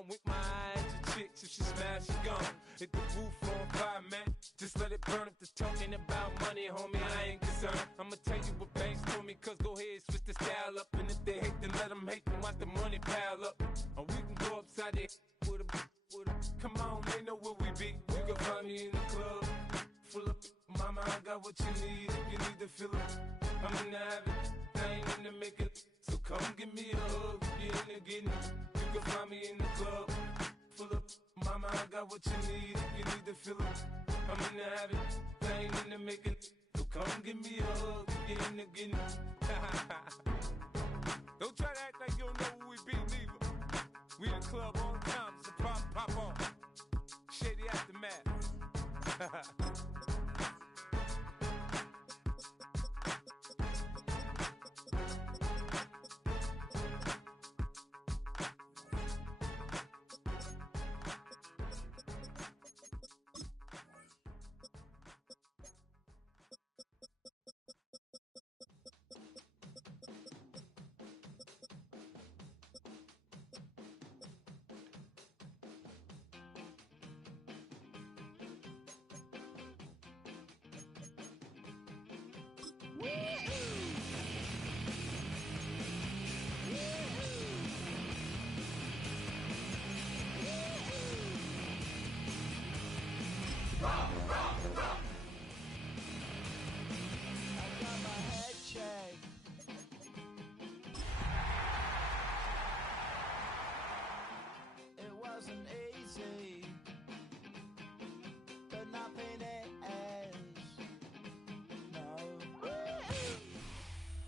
I'm with my eyes to chicks, if she smash, she gone. Hit the roof on fire, man. Just let it burn. If they're talking about money, homie, I ain't concerned. I'ma tell you what banks told me, cause go ahead, switch the style up. And if they hate, then let them hate, then watch the money pile up. Or we can go upside there with a come on, they know where we be. You can find me in the club, full of mama, I got what you need. If you need to fill it, I'm in the habit, I ain't in the make it. So come give me a hug, get in the getting. You can find me in the club, full of mama, I got what you need. If you need to fill it, I'm in the habit, I ain't in the make it. So come give me a hug, get in the getting. Don't try to act like you don't know who we be, neither. We in the club all the time, it's a pop on. Shady aftermath.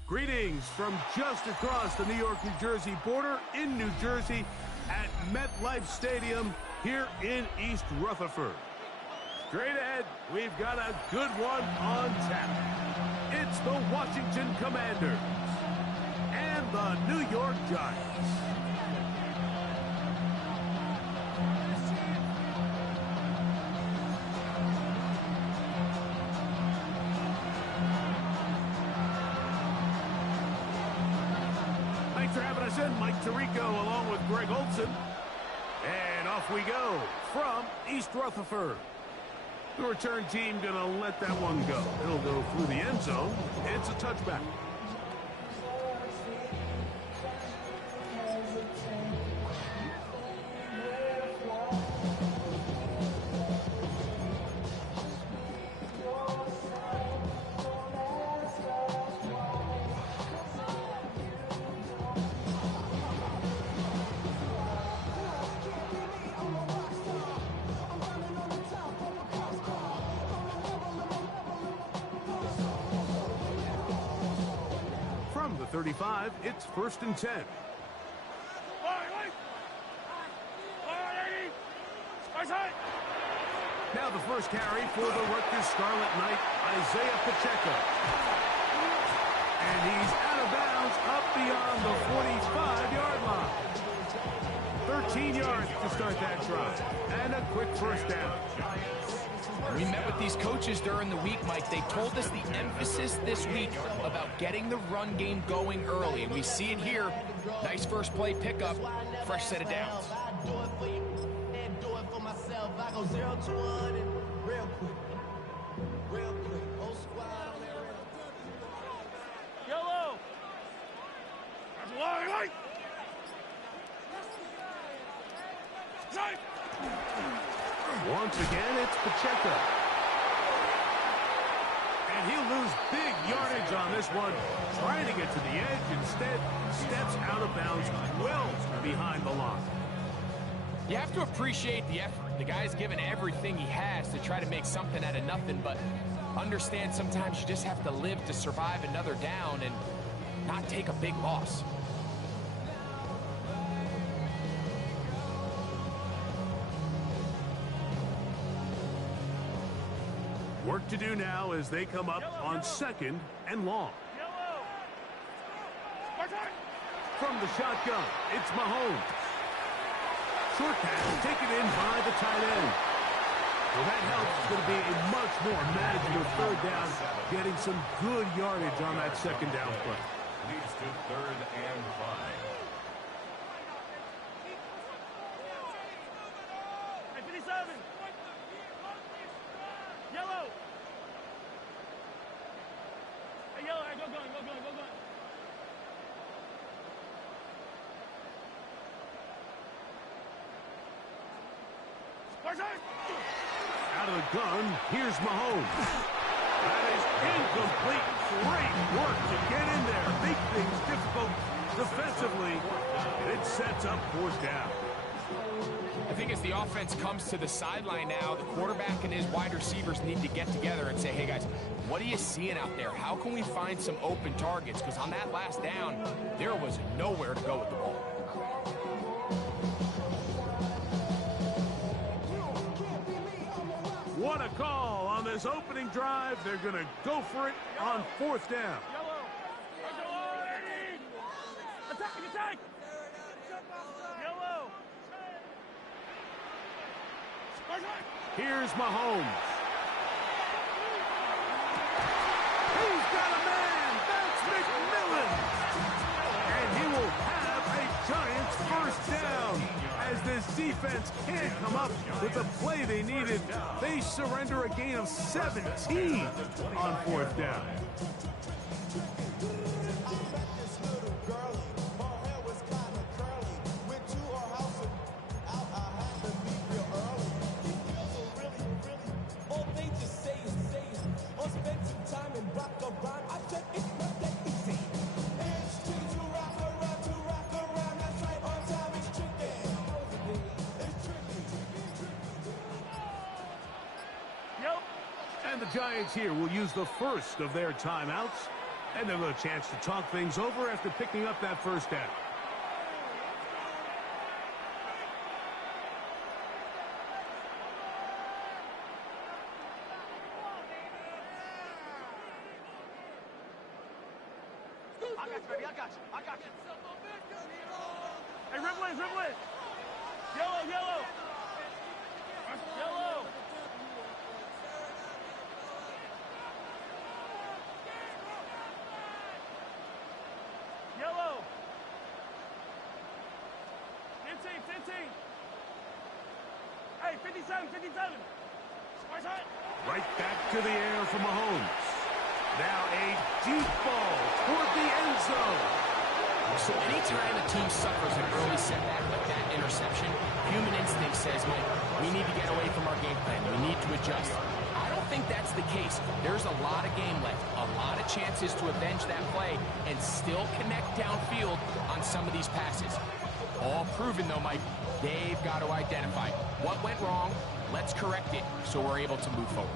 Greetings from just across the New York-New Jersey border in New Jersey at MetLife Stadium here in East Rutherford. Straight ahead, we've got a good one on tap. It's the Washington Commanders and the New York Giants. Thanks for having us in, Mike Tirico along with Greg Olson. And off we go from East Rutherford. The return team gonna let that one go. It'll go through the end zone. It's a touchback. From the 35, it's 1st and 10. Now the first carry for the Rutgers Scarlet Knight, Isaiah Pacheco. And he's out of bounds up beyond the 45-yard line. 13 yards to start that drive. And a quick first down. We met with these coaches during the week, Mike. They told us the emphasis this week about getting the run game going early, and we see it here. Nice first play pickup, fresh set of downs. I go 0 to 100 real quick. Whole squad on there. Yellow! That's wide. Once again, it's Pacheco. And he'll lose big yardage on this one. Trying to get to the edge, instead steps out of bounds well behind the line. You have to appreciate the effort. The guy's given everything he has to try to make something out of nothing, but understand sometimes you just have to live to survive another down and not take a big loss. Work to do now as they come up on 2nd and long. From the shotgun, it's Mahomes. Short pass taken in by the tight end. Well, that helps. It's going to be a much more manageable 3rd down, getting some good yardage on that 2nd down play. Leads to 3rd and 5. Out of the gun, here's Mahomes. That is incomplete. Great work to get in there. Make things difficult defensively. And it sets up fourth down. I think as the offense comes to the sideline now, the quarterback and his wide receivers need to get together and say, hey guys, what are you seeing out there? How can we find some open targets? Because on that last down, there was nowhere to go with the ball. What a call on this opening drive. They're going to go for it on fourth down. Attack! Yellow! Here's Mahomes. He's got a man. That's McMillan. And he will have a Giants first down. As this defense can't come up with the play they needed, they surrender a gain of 17 on fourth down. And the Giants here will use the first of their timeouts, and they'll have a chance to talk things over after picking up that first down. I got you, baby. I got you. Hey, Ribble in. Yellow. Yellow. 15. Hey, 57. Right back to the air for Mahomes. Now a deep ball toward the end zone. So anytime a team suffers an early setback like that interception, human instinct says, Mike, we need to get away from our game plan. We need to adjust. I don't think that's the case. There's a lot of game left, a lot of chances to avenge that play and still connect downfield on some of these passes. All proven, though, Mike, they've got to identify what went wrong. Let's correct it so we're able to move forward.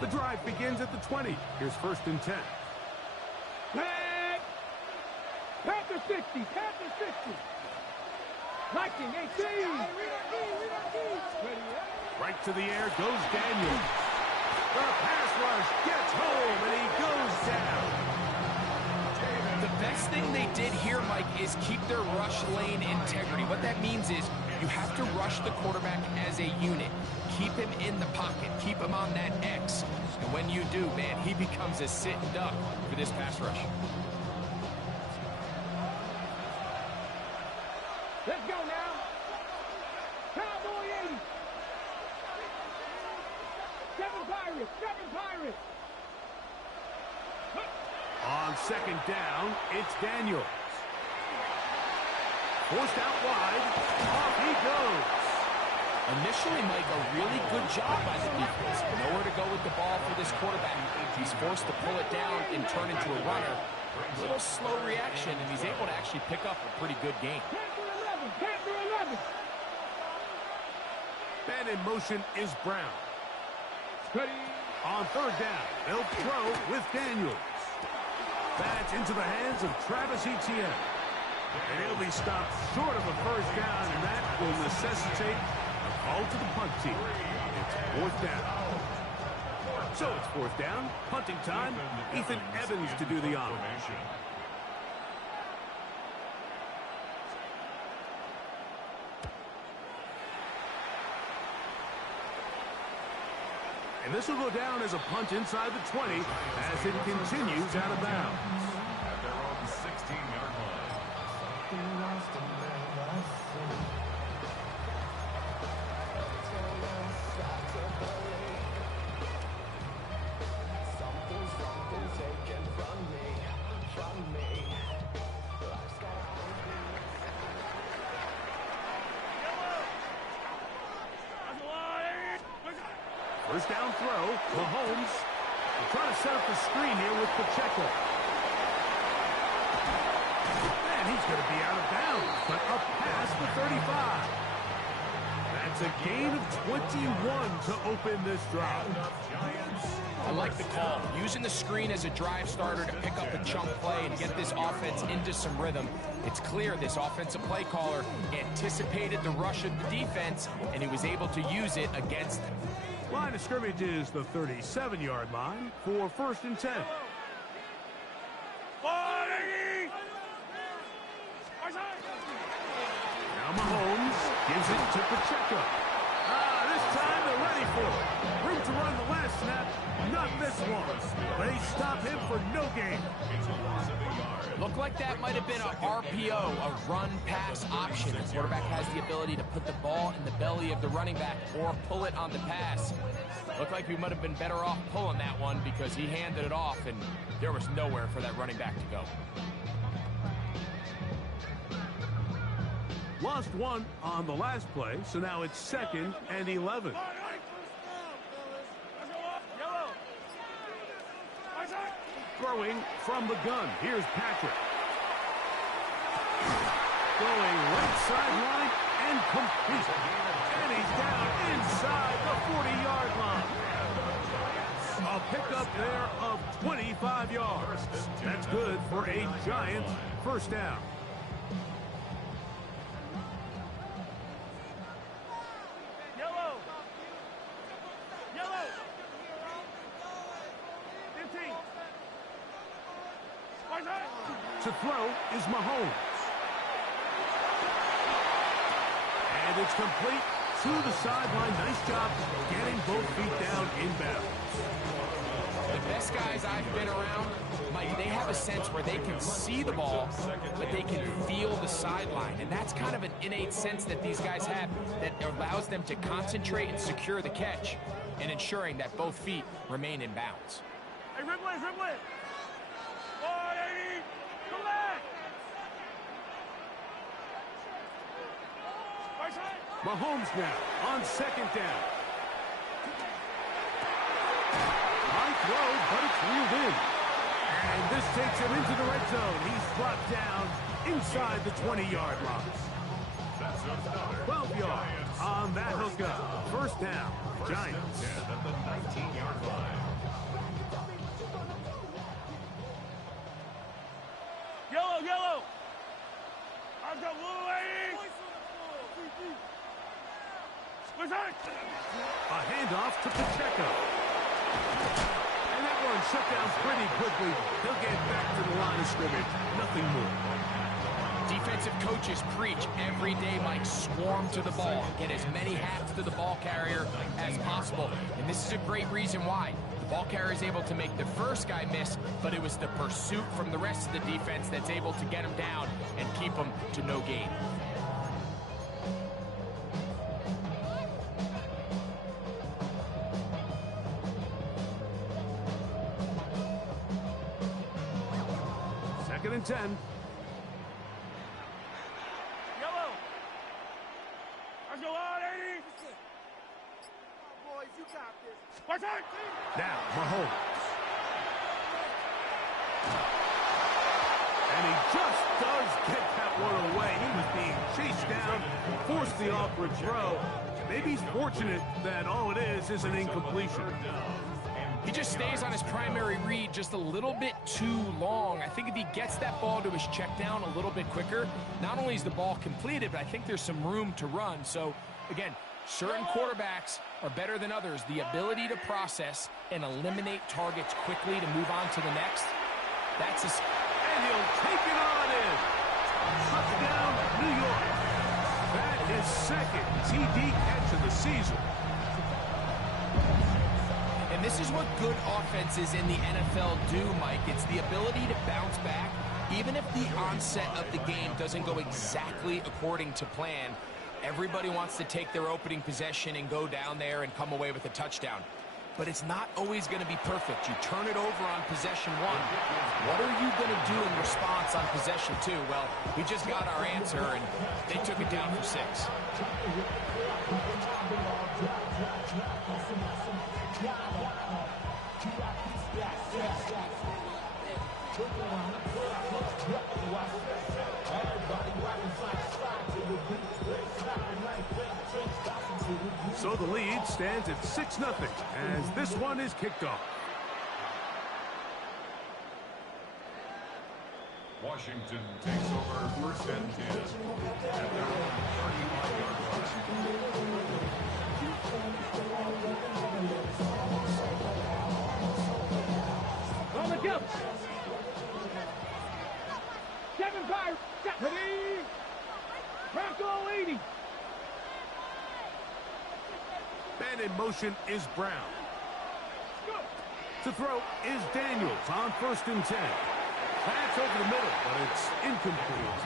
The drive begins at the 20. Here's first and 10. Panther 60. Liking 18. Right to the air goes Daniels. The pass rush gets home, and he goes down. The best thing they did here, Mike, is keep their rush lane integrity. What that means is you have to rush the quarterback as a unit. Keep him in the pocket. Keep him on that X. And when you do, man, he becomes a sitting duck for this pass rush. Let's go now. Cowboy 80. Seven Pirates. On second down, it's Daniels. Forced out wide. Off he goes. Initially, Mike, a really good job by the defense. Nowhere to go with the ball for this quarterback. He's forced to pull it down and turn into a runner. A little slow reaction, and he's able to actually pick up a pretty good game. Panther 11. Man in motion is Brown. Ready. On third down, they'll throw with Daniels. That's into the hands of Travis Etienne. And he'll be stopped short of a first down, and that will necessitate a call to the punt team. It's fourth down. So it's fourth down, punting time. Ethan Evans to do the honor. And this will go down as a punt inside the 20 as it continues out of bounds. At their own 16-yard line. First down throw, Mahomes. They're trying to set up the screen here with Pacheco. And he's going to be out of bounds, but up past the 35. That's a gain of 21 to open this drive. I like the call. Using the screen as a drive starter to pick up a chunk play and get this offense into some rhythm. It's clear this offensive play caller anticipated the rush of the defense, and he was able to use it against them. Line of scrimmage is the 37-yard line for 1st and 10. Now Mahomes gives it to Pacheco. This time they're ready for it. Room to run the last snap, not this one. But they stop him for no gain. Looked like that might have been a RPO, a run-pass option. The quarterback has the ability to put the ball in the belly of the running back or pull it on the pass. Looked like we might have been better off pulling that one because he handed it off and there was nowhere for that running back to go. Lost one on the last play, so now it's 2nd and 11. Throwing from the gun. Here's Patrick. Going right sideline and complete. And he's down inside the 40-yard line. A pickup there of 25 yards. That's good for a Giants first down. To throw is Mahomes. And it's complete to the sideline. Nice job getting both feet down inbounds. The best guys I've been around, Mike, they have a sense where they can see the ball, but they can feel the sideline. And that's kind of an innate sense that these guys have that allows them to concentrate and secure the catch and ensuring that both feet remain in bounds. Hey, Ridley! 180! Come back! Mahomes now on 2nd down. High throw, but it's reeled in. And this takes him into the red zone. He's brought down inside the 20-yard line. 12 yards on that hookup. First down, Giants. At the 19-yard line. Yellow! I've got blue 80! A handoff to Pacheco. And that one shut down pretty quickly. He'll get back to the line of scrimmage. Nothing more. Defensive coaches preach every day, Mike, swarm to the ball. Get as many hats to the ball carrier as possible. And this is a great reason why. The ball carrier is able to make the first guy miss, but it was the pursuit from the rest of the defense that's able to get him down and keep him to no gain. Second and 10. Now, Mahomes. And he just does get that one away. He was being chased down, forced the awkward throw. Maybe he's fortunate that all it is an incompletion. He just stays on his primary read just a little bit too long. I think if he gets that ball to his check down a little bit quicker, not only is the ball completed, but I think there's some room to run. So, again, certain quarterbacks are better than others. The ability to process and eliminate targets quickly to move on to the next, that's his... And he'll take it on in. Touchdown, New York. That is second TD catch of the season. And this is what good offenses in the NFL do, Mike. It's the ability to bounce back, even if the onset of the game doesn't go exactly according to plan. Everybody wants to take their opening possession and go down there and come away with a touchdown. But it's not always going to be perfect. You turn it over on possession 1. What are you going to do in response on possession 2? Well, we just got our answer, and they took it down for 6. So the lead stands at 6-0 as this one is kicked off. Washington takes over 1st and 10 at their own 35-yard line. On the jump. Kevin Byron. Ready. Rocco 80. And in motion is Brown. To throw is Daniels on 1st and 10. Pass over the middle, but it's incomplete.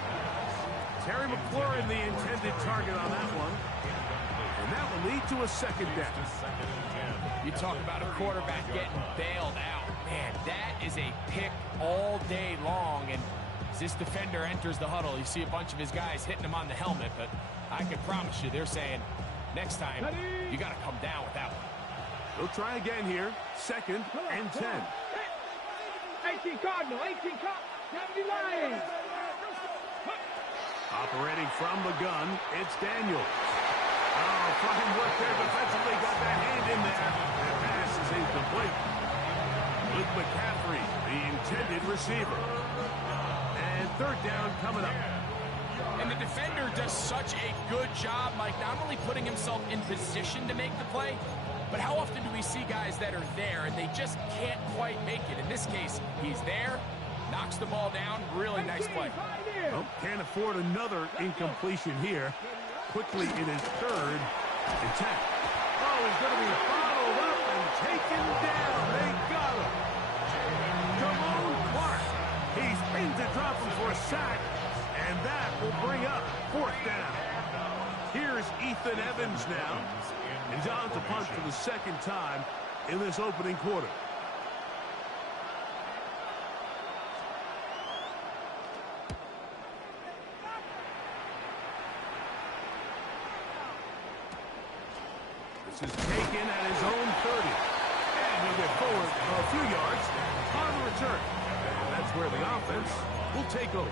Terry McLaurin, the intended target on that one. And that will lead to a 2nd down. You talk about a quarterback getting bailed out. Man, that is a pick all day long. And as this defender enters the huddle, you see a bunch of his guys hitting him on the helmet. But I can promise you, they're saying, next time, you got to come down with that one. They'll try again here. 2nd and 10. 18 Cardinal, 18 Cardinal, 70 Lions. Operating from the gun, it's Daniels. Oh, fine work there defensively. Got that hand in there. That pass is incomplete. Luke McCaffrey, the intended receiver. And 3rd down coming up. And the defender does such a good job, Mike, not only putting himself in position to make the play, but how often do we see guys that are there and they just can't quite make it? In this case, he's there, knocks the ball down, really nice play. Well, can't afford another incompletion here. Quickly in his 3rd and 10. Oh, he's going to be bottled up and taken down. They got him. Jamone Clark. He's pinned to drop him for a sack. And that will bring up 4th down. Here's Ethan Evans now. And John's to punt for the 2nd time in this opening quarter. This is taken at his own 30. And he'll get forward a few yards on the return. And that's where the offense will take over.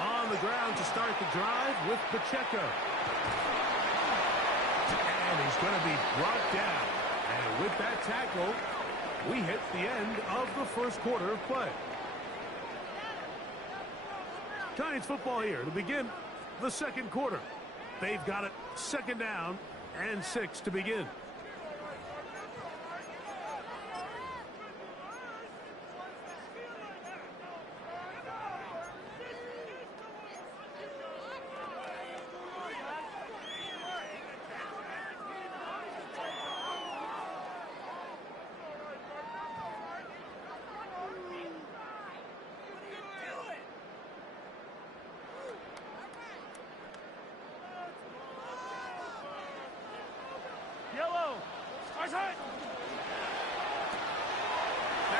On the ground to start the drive with Pacheco. And he's going to be brought down. And with that tackle, we hit the end of the 1st quarter of play. Giants football here to begin the 2nd quarter. They've got it 2nd down and 6 to begin. Yellow. That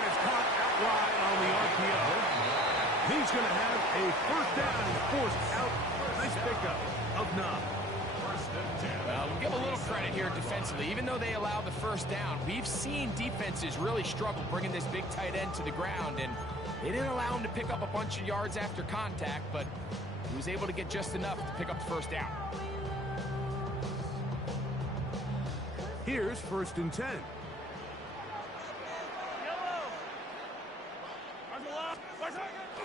is caught out wide on the RPO. He's going to have a 1st down and forced out. Nice pickup of 9. We'll give a little credit here defensively. Even though they allow the 1st down, we've seen defenses really struggle bringing this big tight end to the ground, and they didn't allow him to pick up a bunch of yards after contact, but he was able to get just enough to pick up the 1st down. Here's 1st and 10.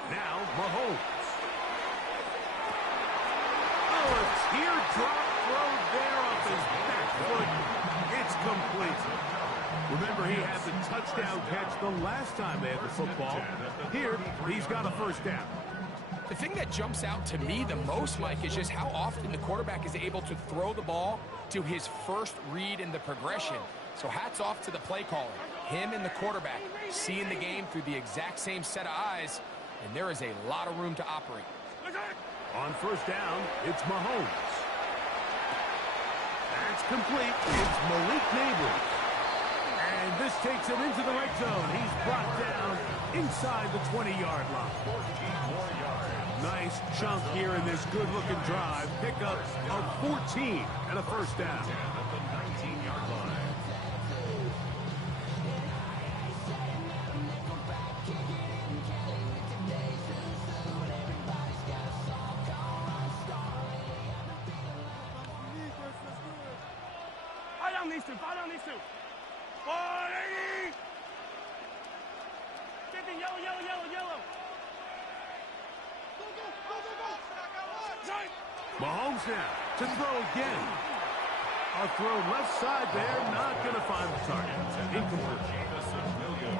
Now Mahomes. Oh, a teardrop throw there off his back foot. It's complete. Remember, he had the touchdown catch the last time they had the football. Here, he's got a first down. The thing that jumps out to me the most, Mike, is just how often the quarterback is able to throw the ball to his first read in the progression. So hats off to the play caller. Him and the quarterback seeing the game through the exact same set of eyes, and there is a lot of room to operate. On first down, it's Mahomes. That's complete. It's Malik Neighbors. And this takes him into the red zone. He's brought down inside the 20-yard line. 14 more yards. Nice chunk here in this good-looking drive. Pickup of 14 and a first down. At the 19-yard line. Fight on these two. 480. 50, yellow, yellow, yellow, yellow. Go, go, go, go, go. Mahomes now to throw again. A throw left side there, not going to find the target. Incomplete.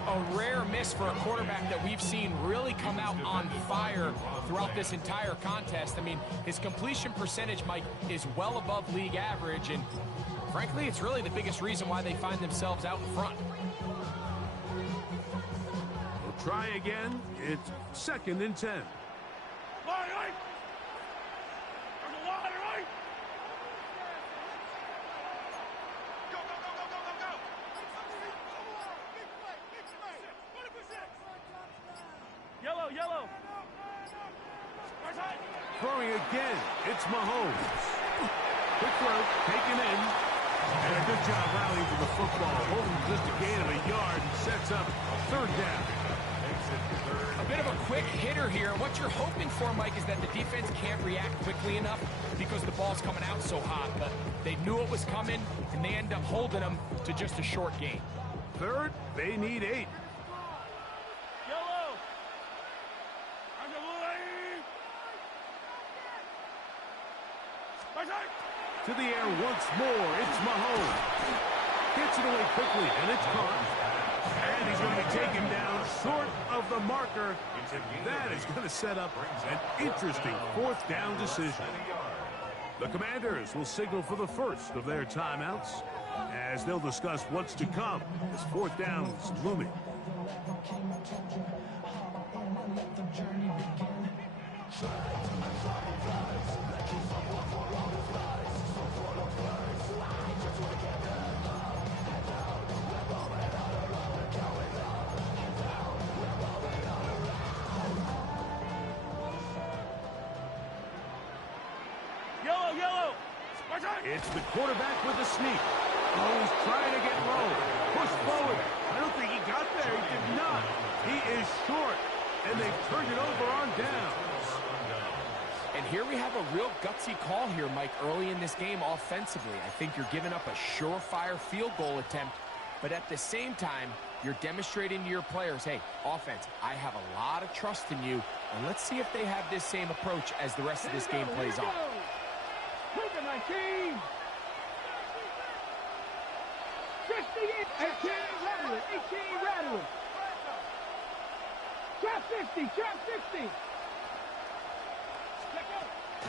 A rare miss for a quarterback that we've seen really come out on fire throughout this entire contest. I mean, his completion percentage, Mike, is well above league average, and frankly, it's really the biggest reason why they find themselves out in front. We'll try again. It's 2nd and 10. Right, right. There's a line, right. Go, go, go, go, go, go, go. Yellow, yellow. Throwing again. It's Mahomes. Quick throw, taken in. And a good job rallying for the football. Holding just a gain of a yard and sets up third down. A bit of a quick hitter here. What you're hoping for, Mike, is that the defense can't react quickly enough because the ball's coming out so hot. But they knew it was coming, and they end up holding them to just a short gain. Third, they need 8. Yellow. To the air once more. It's Mahomes. Gets it away quickly, and it's caught. And he's going to be taken down short of the marker. And that is going to set up an interesting 4th down decision. The Commanders will signal for the first of their timeouts as they'll discuss what's to come as 4th down is looming. Yellow, yellow. It's the quarterback with the sneak. Oh, he's trying to get low. Push forward. I don't think he got there. He did not. He is short. And they turned it over on downs. And here we have a real gutsy call here, Mike, early in this game offensively. I think you're giving up a surefire field goal attempt, but at the same time, you're demonstrating to your players, hey, offense, I have a lot of trust in you, and let's see if they have this same approach as the rest of this game plays on. 19. 18 rattling. 18 rattling. Trap 50. Trap 50.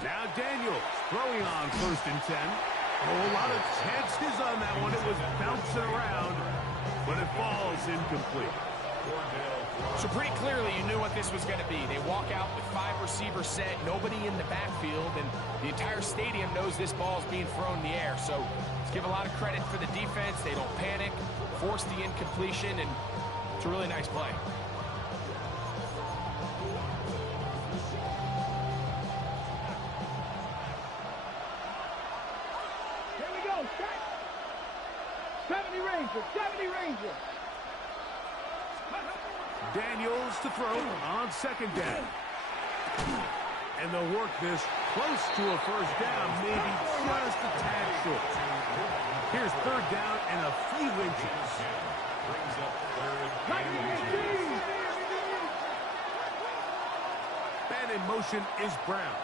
Now Daniels throwing on 1st and 10. Oh, a lot of chances on that one. It was bouncing around, but it falls incomplete. So pretty clearly you knew what this was going to be. They walk out with 5 receivers set, nobody in the backfield, and the entire stadium knows this ball is being thrown in the air. So let's give a lot of credit for the defense. They don't panic, force the incompletion, and it's a really nice play. Here we go. 70 Ranger. 70 Ranger. Daniels to throw on 2nd down. And they'll work this close to a first down, maybe just a tad short. Here's 3rd down and a few inches. Brings up 3rd and 10. Man in motion is Brown.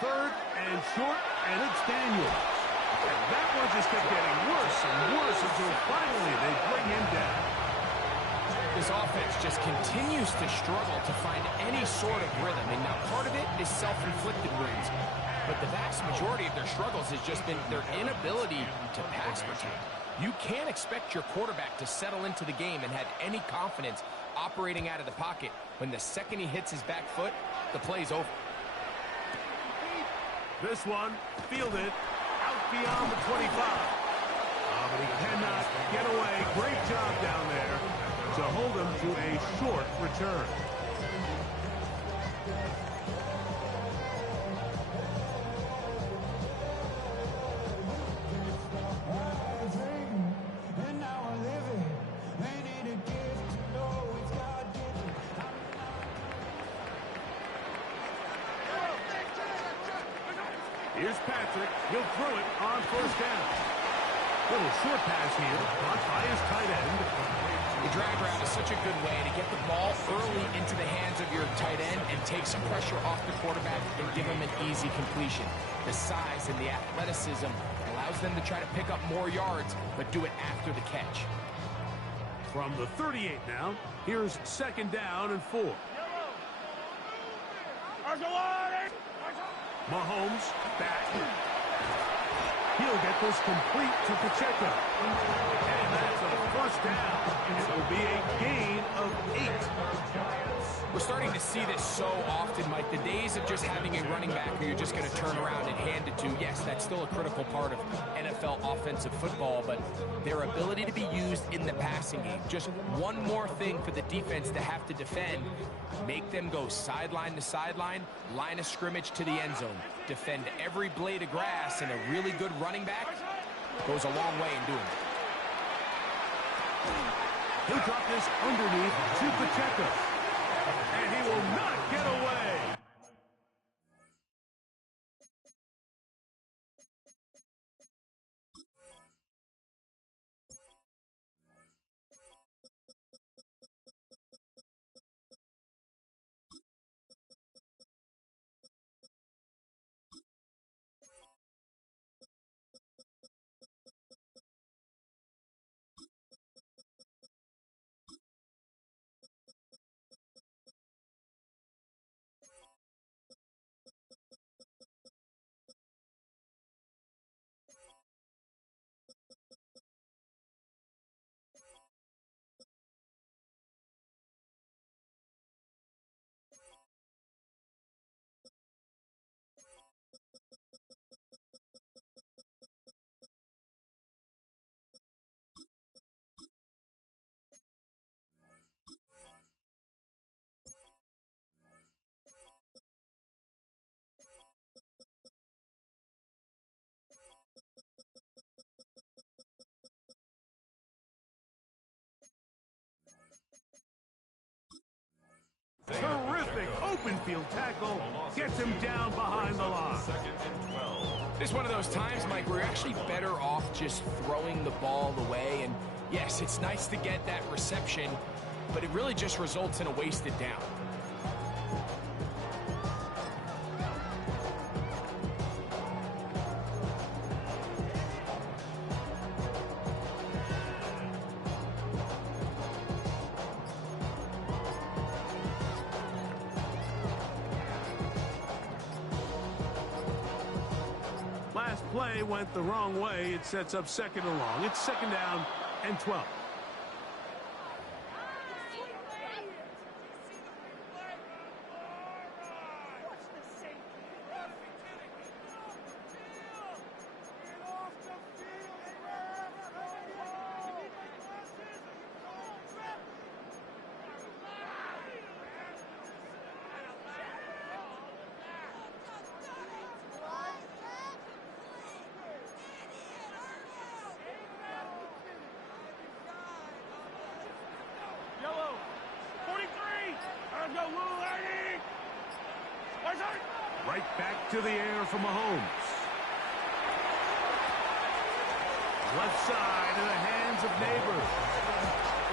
3rd and short, and it's Daniels. And that one just kept getting worse and worse until finally they bring him down. This offense just continues to struggle to find any sort of rhythm. And now part of it is self-inflicted wounds. But the vast majority of their struggles has just been their inability to pass protect. You can't expect your quarterback to settle into the game and have any confidence operating out of the pocket when the second he hits his back foot, the play's over. This one, fielded out beyond the 25. But he cannot get away. Great job down there to hold him to a short return. Here's Patrick. He'll throw it on first down. Little short pass here, caught by his tight end. The drag route is such a good way to get the ball early into the hands of your tight end and take some pressure off the quarterback and give him an easy completion. The size and the athleticism allows them to try to pick up more yards, but do it after the catch. From the 38 now, here's second down and 4. Mahomes back. He'll get this complete to Pacheco. And that's a first down. It will be a gain of 8. We're starting to see this so often, Mike. The days of just having a running back who you're just going to turn around and hand it to, yes, that's still a critical part of NFL offensive football, but their ability to be used in the passing game. Just one more thing for the defense to have to defend. Make them go sideline to sideline, line of scrimmage to the end zone. Defend every blade of grass, and a really good running back goes a long way in doing it. He'll drop this underneath to Pacheco. And he will not get away. Terrific open field tackle gets him down behind the line. This is one of those times, Mike, where you're actually better off just throwing the ball away. And yes, it's nice to get that reception, but it really just results in a wasted down. Last play went the wrong way. It sets up second and long. It's second down and 12. Right back to the air for Mahomes. Left side in the hands of Neighbors.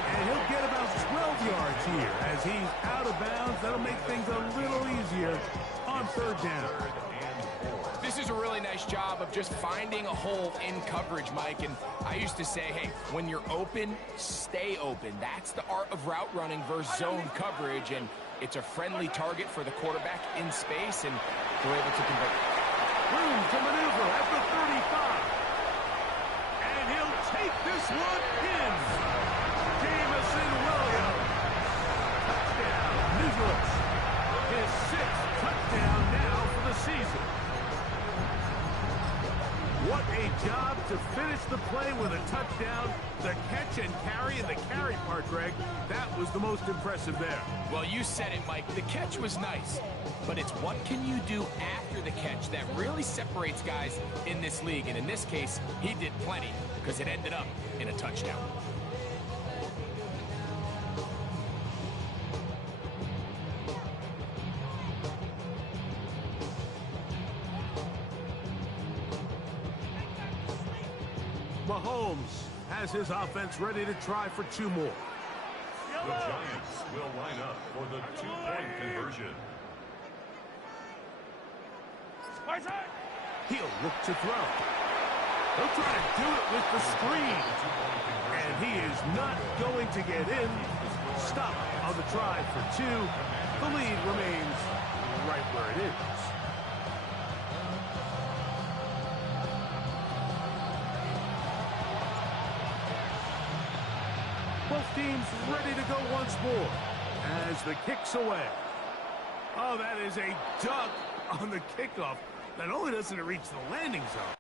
And he'll get about 12 yards here as he's out of bounds. That'll make things a little easier on third down. This is a really nice job of just finding a hole in coverage, Mike. And I used to say, hey, when you're open, stay open. That's the art of route running versus zone coverage. And it's a friendly target for the quarterback in space, and they're able to convert. Room to maneuver at the 35. And he'll take this one in. Jameson Williams. Touchdown, New York. His 6th touchdown now for the season. What a job to finish the play with a touchdown. The catch and carry, and the carry part, Greg, that was the most impressive there. Well, you said it, Mike. The catch was nice, but it's what can you do after the catch that really separates guys in this league. And in this case, he did plenty because it ended up in a touchdown. Mahomes has his offense ready to try for 2 more. The Giants will line up for the 2-point conversion. He'll look to throw. He'll try to do it with the screen. And he is not going to get in. Stop on the try for 2. The lead remains right where it is. Both teams ready to go once more as the kick's away. Oh, that is a dunk on the kickoff. Not only doesn't it reach the landing zone,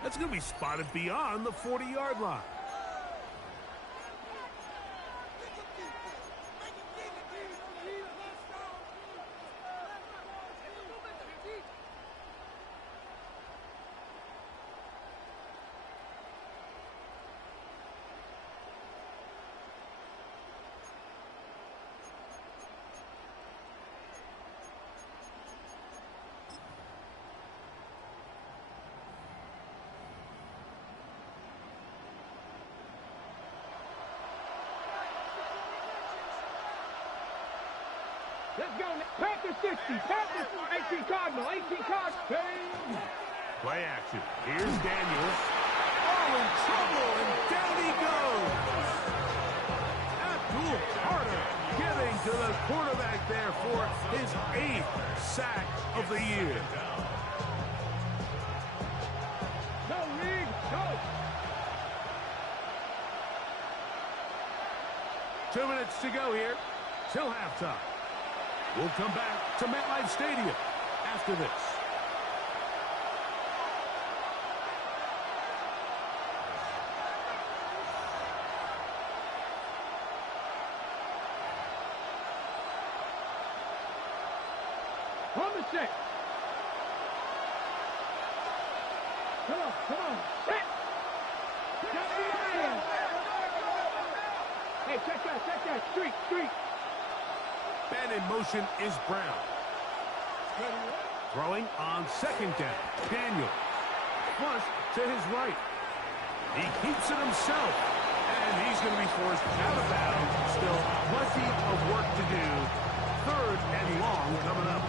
that's going to be spotted beyond the 40-yard line. Let's go. Panther 60. Panther 18 Cardinal. 18 Cardinal. Play action. Here's Daniels. Oh, in trouble, and down he goes. Abdul Carter getting to the quarterback there for his 8th sack of the year. Go, Reed. Go. 2 minutes to go here till halftime. We'll come back to MetLife Stadium after this. On the 6. Come on, come on. Set. Hey, check that. Street. Man in motion is Brown. Throwing on 2nd down. Daniel. Flush to his right. He keeps it himself. And he's going to be forced out of bounds. Still plenty of work to do. 3rd and long coming up.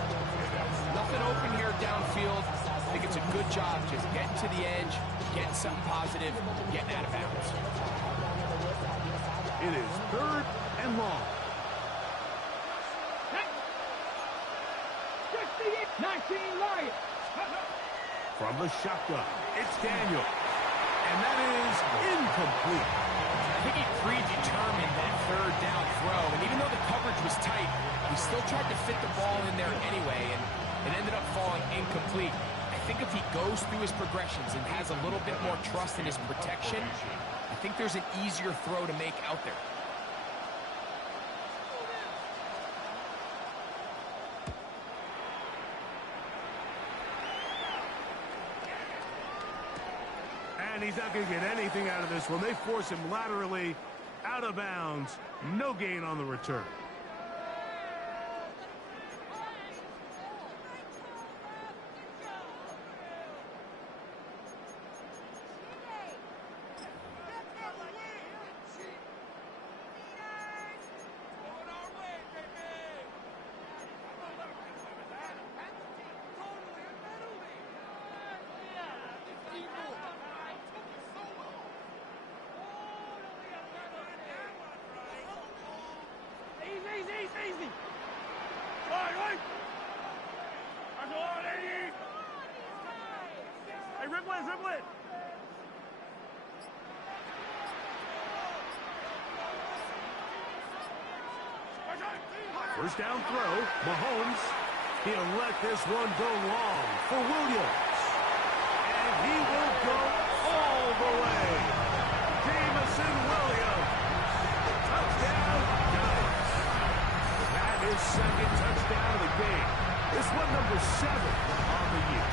Nothing open here downfield. I think it's a good job just getting to the edge, getting something positive, getting out of bounds. It is 3rd and long. From the shotgun, it's Daniel. And that is incomplete. I think he predetermined that third down throw, and even though the coverage was tight, he still tried to fit the ball in there anyway, and it ended up falling incomplete. I think if he goes through his progressions and has a little bit more trust in his protection, I think there's an easier throw to make out there. And he's not going to get anything out of this one. They force him laterally out of bounds. No gain on the return. Easy. Right. That's all, ladies. Hey, rip it. First down throw, Mahomes. He'll let this one go long for Williams. And he will go all the way. Jamison Williams. Touchdown, Giants. That is second touchdown of the game. This one number 7 on the year.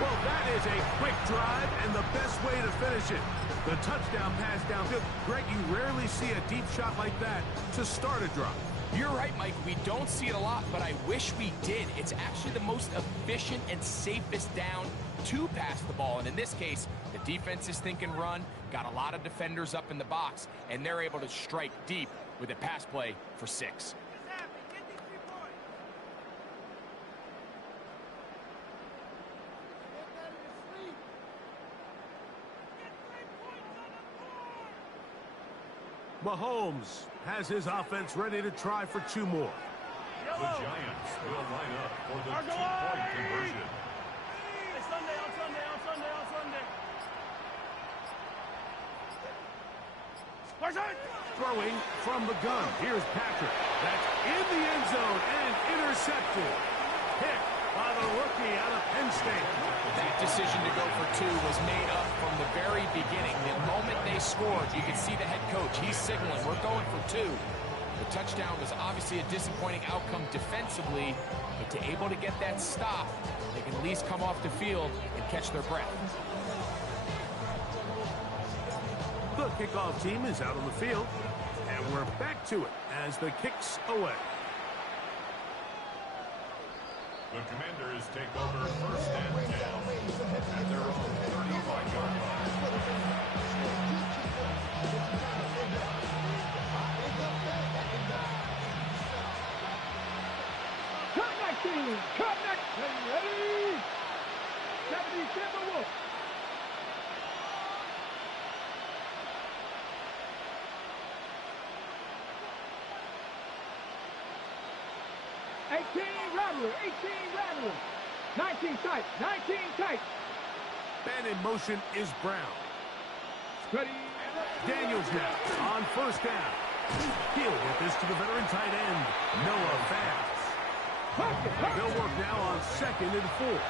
Well, that is a quick drive and the best way to finish it. The touchdown pass downfield. Greg, you rarely see a deep shot like that to start a drive. You're right, Mike. We don't see it a lot, but I wish we did. It's actually the most efficient and safest down to pass the ball. And in this case, the defense is thinking run, got a lot of defenders up in the box, and they're able to strike deep with a pass play for 6. Mahomes has his offense ready to try for 2 more. The Giants will line up for the 2-point conversion. It's Sunday. Throwing from the gun. Here's Patrick. That's in the end zone and intercepted. Pick by the rookie out of Penn State. That decision to go for 2 was made up from the very beginning. The moment they scored, you could see the head coach. He's signaling, we're going for 2. The touchdown was obviously a disappointing outcome defensively, but to able to get that stop, they can at least come off the field and catch their breath. The kickoff team is out on the field, and we're back to it as the kick's away. The Commanders take over first and 10 at their own 35-yard line. Cut back. Ready. 77 Wolf. Rattler. 19 tight. Man in motion is Brown. Ready. Daniels now on first down. He'll get this to the veteran tight end, Noah Fant. They'll work now on 2nd and 4.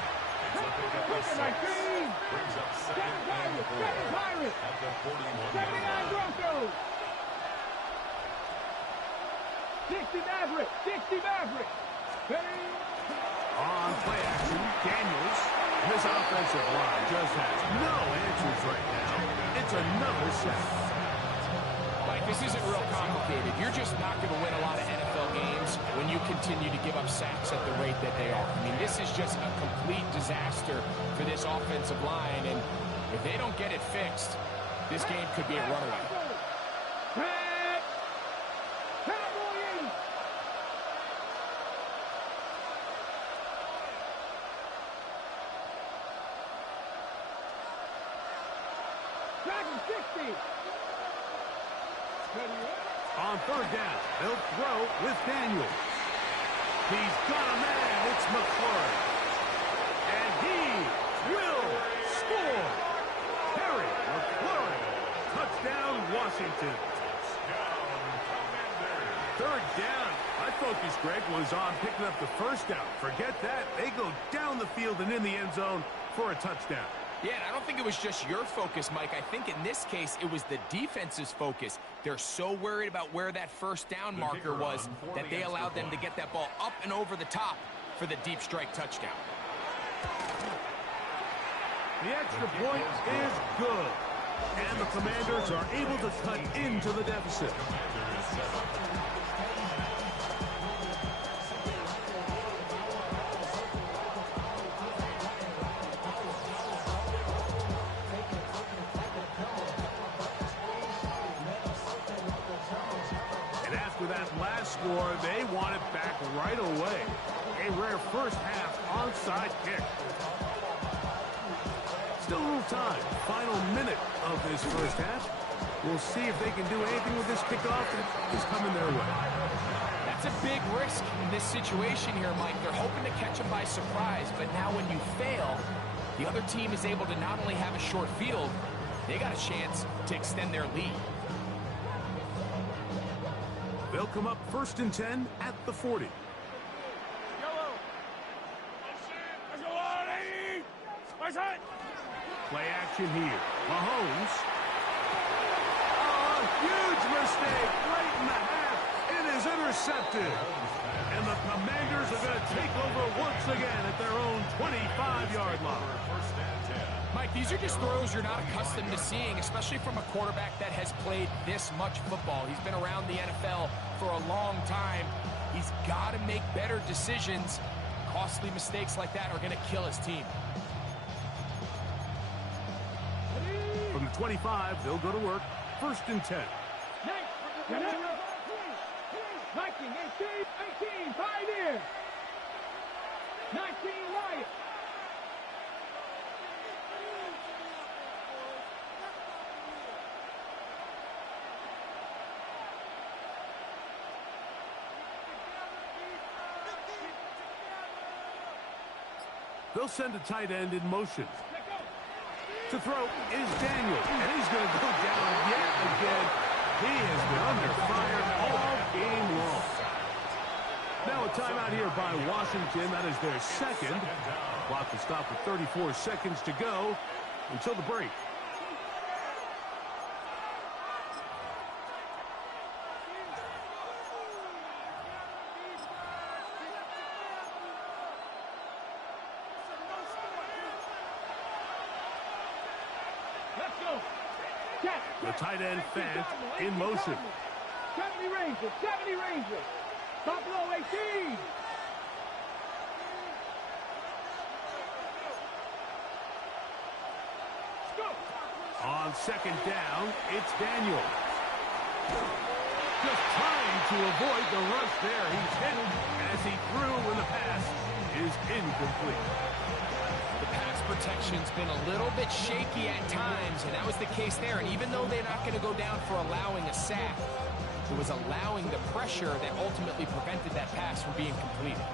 Brings up 2nd and 4 at the 41-yard line. 60 Maverick. Ready. On play action, Daniels. This offensive line just has no answers right now. It's another sack. Mike, this isn't real complicated. You're just not going to win a lot of NFL games when you continue to give up sacks at the rate that they are. I mean, this is just a complete disaster for this offensive line, and if they don't get it fixed, this game could be a runaway. On third down, they'll throw with Daniels. He's got a man. It's McLaurin. And he will score. Harry McLaurin. Touchdown, Washington. Third down. My focus, Greg, was on picking up the first down. Forget that. They go down the field and in the end zone for a touchdown. Yeah, and I don't think it was just your focus, Mike. I think in this case, it was the defense's focus. They're so worried about where that first down marker was that they allowed them to get that ball up and over the top for the deep strike touchdown. The extra point is good. And the Commanders are able to cut into the deficit. And after that last score, they want it back right away. A rare first half onside kick. Still a little time. Final minute of this first half. We'll see if they can do anything with this kickoff that is coming their way. That's a big risk in this situation here, Mike. They're hoping to catch them by surprise, but now when you fail, the other team is able to not only have a short field, they got a chance to extend their lead. They'll come up 1st and 10 at the 40. Play action here. Mahomes. Oh, huge mistake. Right in the half. It is intercepted. And the Commanders are going to take over once again at their own 25-yard line. Mike, these are just throws you're not accustomed to seeing, especially from a quarterback that has played this much football. He's been around the NFL for a long time. He's got to make better decisions. Costly mistakes like that are going to kill his team. From the 25, they'll go to work. 1st and 10. 19, 18, 5 in. 19, Wyatt. They'll send a tight end in motion. To throw is Daniel, and he's going to go down yet again. He has been under fire all game long. Now a timeout here by Washington. That is their second. Clock to stop with 34 seconds to go until the break. The tight end Fant in motion. 70 Rangers, 70 Rangers. Top low, 18. On 2nd down, it's Daniel. Just trying to avoid the rush there. He's hit as he threw when the pass is incomplete. The pass protection's been a little bit shaky at times, and that was the case there. And even though they're not going to go down for allowing a sack, it was allowing the pressure that ultimately prevented that pass from being completed.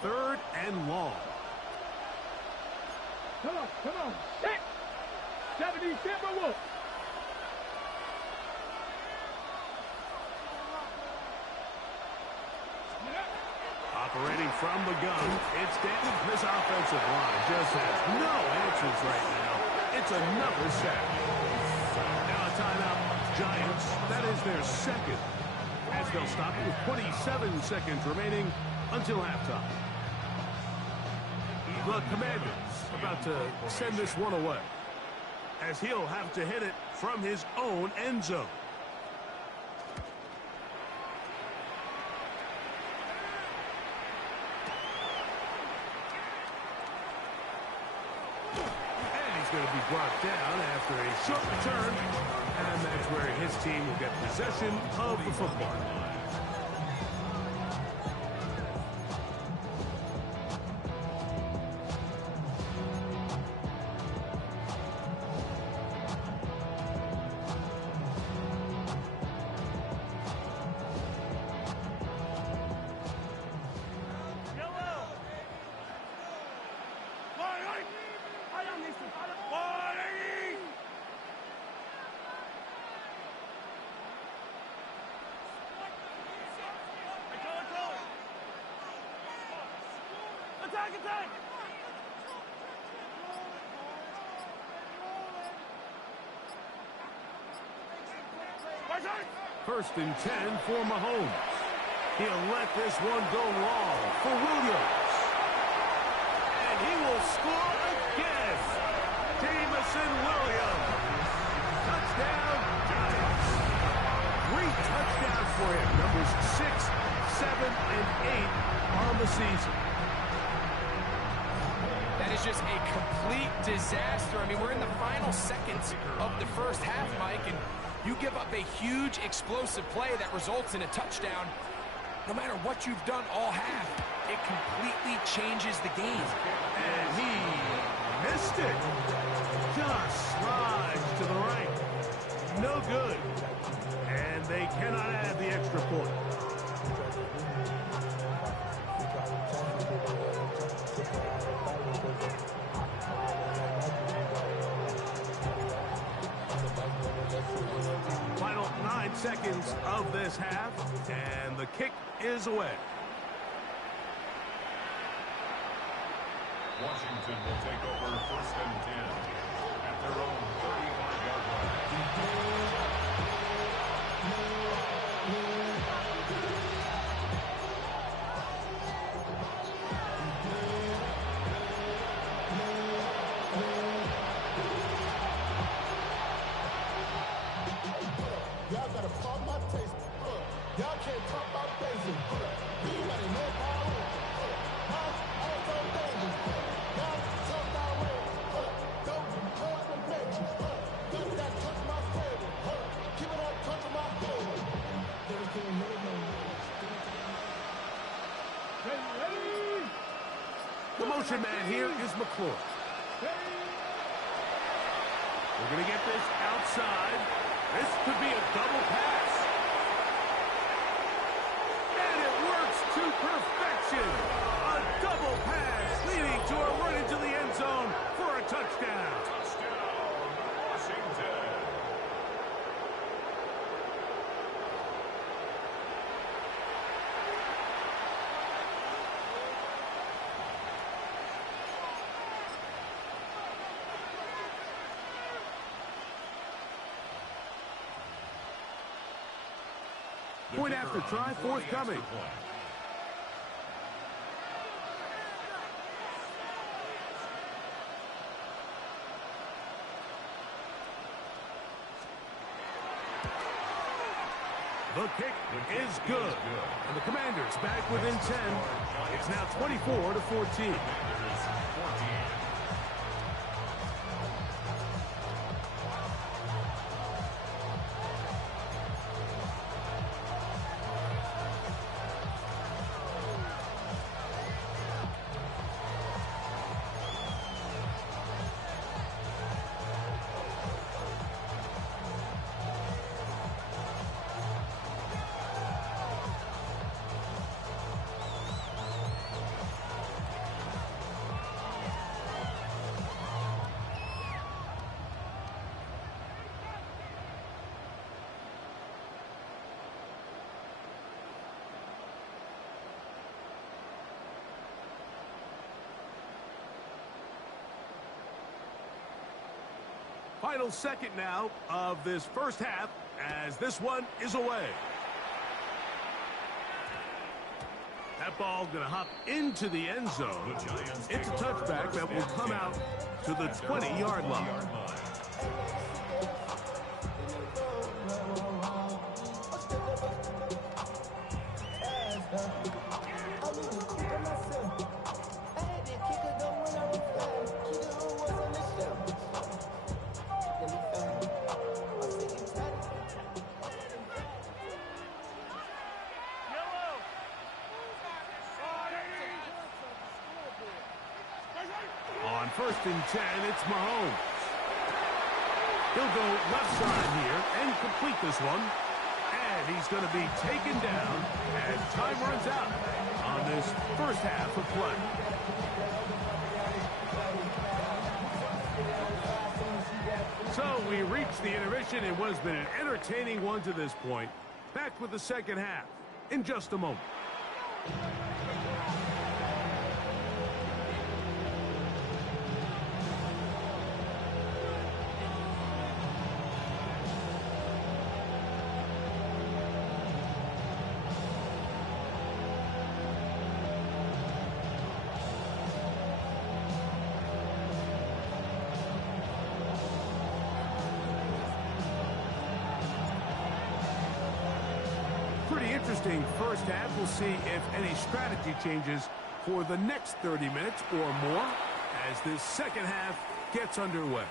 Third and long. Come on. Set. 70 Timberwolves. Operating from the gun, it's Daniel. This offensive line just has no answers right now. It's another sack. Now a timeout, Giants. That is their second, as they'll stop it with 27 seconds remaining until halftime. The Commanders about to send this one away, as he'll have to hit it from his own end zone. And he's going to be brought down after a short return, and that's where his team will get possession of the football. Attack, attack! First and 10 for Mahomes. He'll let this one go long for Williams. And he will score again. Jamison Williams. Touchdown, Giants. 3 touchdowns for him. Numbers 6, 7, and 8 on the season. That is just a complete disaster. I mean, we're in the final seconds of the first half, Mike, and you give up a huge explosive play that results in a touchdown. No matter what you've done all half, it completely changes the game. And he missed it. Just slides to the right. No good. And they cannot add the extra point. Final 9 seconds of this half, and the kick is away. Washington will take over first and 10 at their own 35-yard line. Y'all gotta pop my taste. Y'all can't talk about basic. Anybody know power? I was on dangerous. Y'all talk that way. Don't go up and benches. Got that touch my favorite. Keep it up, touch my favorite. The motion man here is McClure. We're going to get this outside. This could be a double pass. And it works to perfection. A double pass leading to a run into the end zone for a touchdown. Touchdown, Washington. Point after try forthcoming. The kick is good. And the Commanders back within 10. It's now 24-14. Final second now of this first half as this one is away. That ball going to hop into the end zone. It's a touchback that will come out to the 20-yard line. On first and 10, it's Mahomes. He'll go left side here and complete this one. And he's going to be taken down as time runs out on this first half of play. So we reach the intermission in what has been an entertaining one to this point. Back with the second half in just a moment. interesting first half. We'll see if any strategy changes for the next 30 minutes or more as this second half gets underway.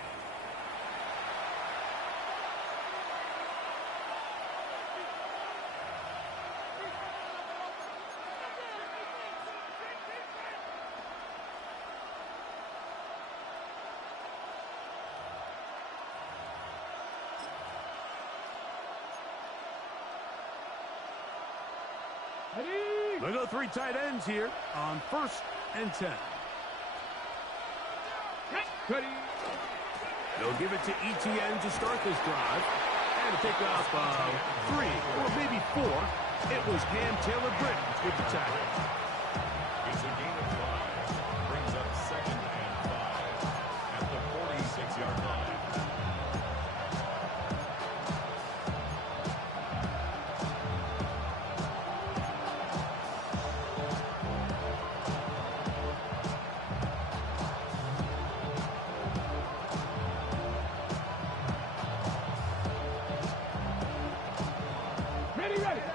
They go three tight ends here on 1st and 10. They'll give it to Etienne to start this drive. And to pick up 3 or maybe 4. It was Cam Taylor-Britt with the tackle. It's a gain of 5. Brings up 2nd and 5 at the 46-yard line.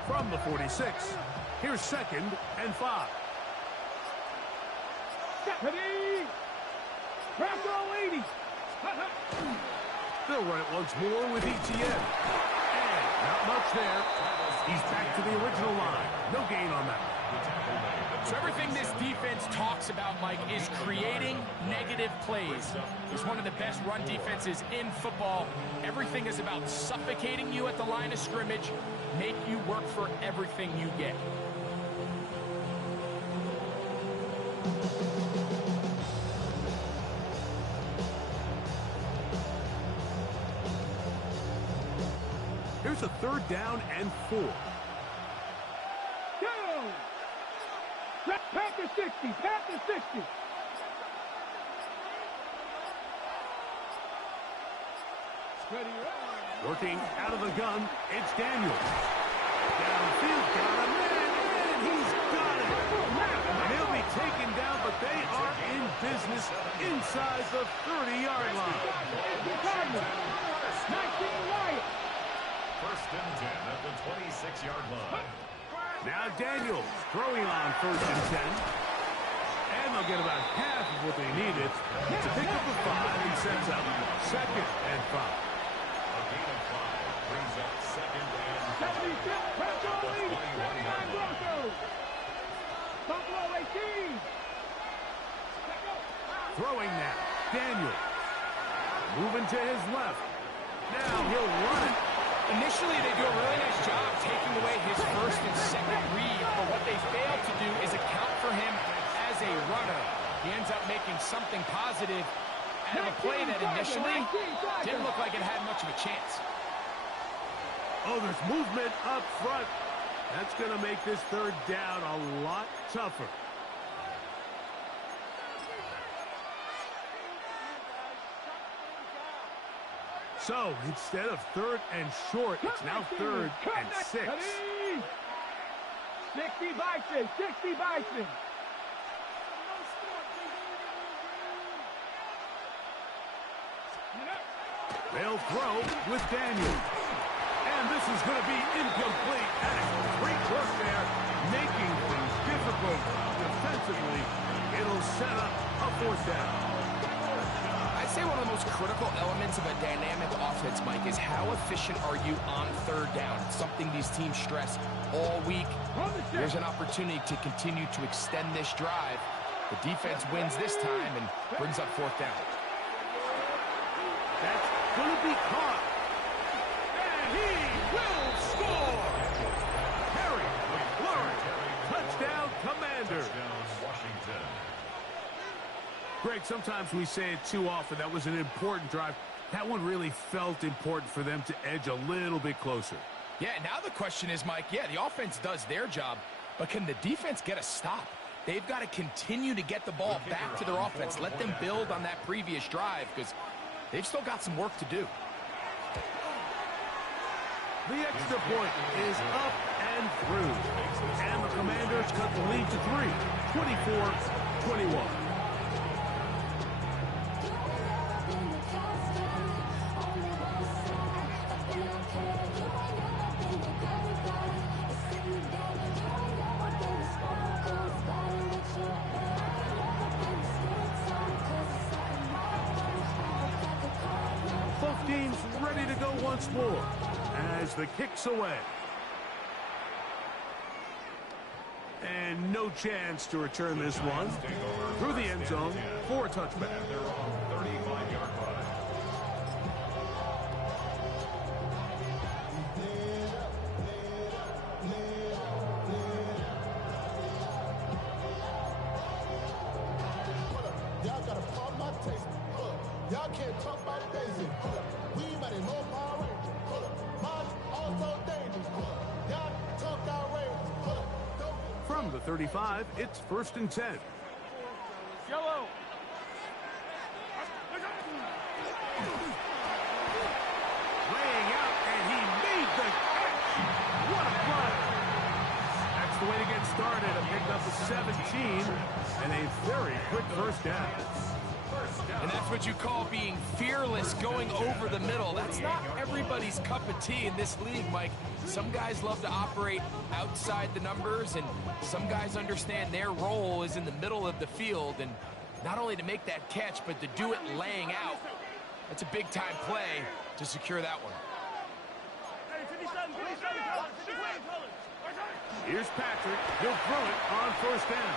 From the 46, here's 2nd and 5. They'll run it once more with Etienne. And not much there. He's back to the original line. No gain on that. So everything this defense talks about, Mike, is creating negative plays. It's one of the best run defenses in football. Everything is about suffocating you at the line of scrimmage, make you work for everything you get. Here's a 3rd down and 4. Panther 60, Panther 60. Working out of the gun, it's Daniels. Downfield, got a man, and he's got it. And he'll be taken down, but they are in business inside the 30-yard line. 1st and 10 at the 26-yard line. Now Daniels throwing on 1st and 10. And they'll get about half of what they needed to pick up a 5 and sets up 2nd and 5. A gain of 5 brings up 2nd and 5. Throwing now, Daniels. Moving to his left. Now he'll run it. Initially, they do a really nice job taking away his 1st and 2nd read, but what they fail to do is account for him as a runner. He ends up making something positive out of a play that initially didn't look like it had much of a chance. Oh, there's movement up front. That's going to make this 3rd down a lot tougher. So, instead of 3rd and short, it's now 3rd and 6. 60 Bison, 60 Bison. They'll throw with Daniels. And this is going to be incomplete. That is great work there, making things difficult defensively. It'll set up a 4th down. I'd say one of the most critical elements of a dynamic offense, Mike, is how efficient are you on 3rd down? It's something these teams stress all week. There's an opportunity to continue to extend this drive. The defense wins this time and brings up 4th down. That's going to be caught. And he will score! Harry McLaurin, touchdown Commanders. Washington. Greg, sometimes we say it too often. That was an important drive. That one really felt important for them to edge a little bit closer. Yeah, now the question is, Mike, yeah, the offense does their job, but can the defense get a stop? They've got to continue to get the ball back to their offense. Let them build on that previous drive because they've still got some work to do. The extra point is up and through. And the Commanders cut the lead to 3, 24-21. comes ready to go once more as the kick's away. And no chance to return this one through the end zone for a touchback. Their own 35-yard line. Y'all gotta pump my taste. Y'all can't talk about basic. We might as no power rangers. Mine also dangerous. Y'all talk outrageous. From the 35, it's 1st and 10. Yellow. Laying out, and he made the catch. What a play. That's the way to get started. A pickup of 17 and a very quick first down. And that's what you call being fearless, going over the middle. That's not everybody's cup of tea in this league, Mike. Some guys love to operate outside the numbers, and some guys understand their role is in the middle of the field, and not only to make that catch, but to do it laying out. That's a big-time play to secure that one. Hey, 57, 57 colors, 57 colors. Here's Patrick. He'll throw it on 1st down.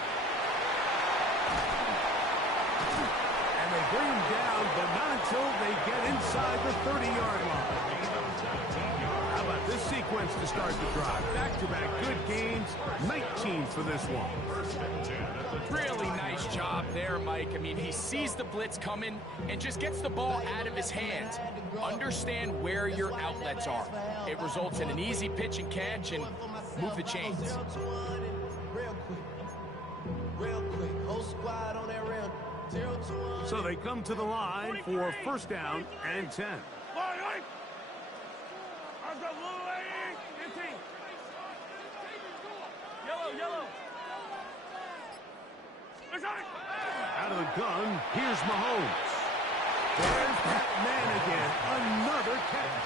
And they bring him down, but not until they get inside the 30-yard line. How about this sequence to start the drive? Back-to-back good gains, 19 for this one. Really nice job there, Mike. I mean, he sees the blitz coming and just gets the ball out of his hands. Understand where your outlets are. It results in an easy pitch and catch and move the chains. Real quick, whole squad on that rail. 0-1. So they come to the line for 1st down and 10. Let's go, blue 15. Yellow, yellow. Out of the gun, here's Mahomes. There's that man again. Another catch.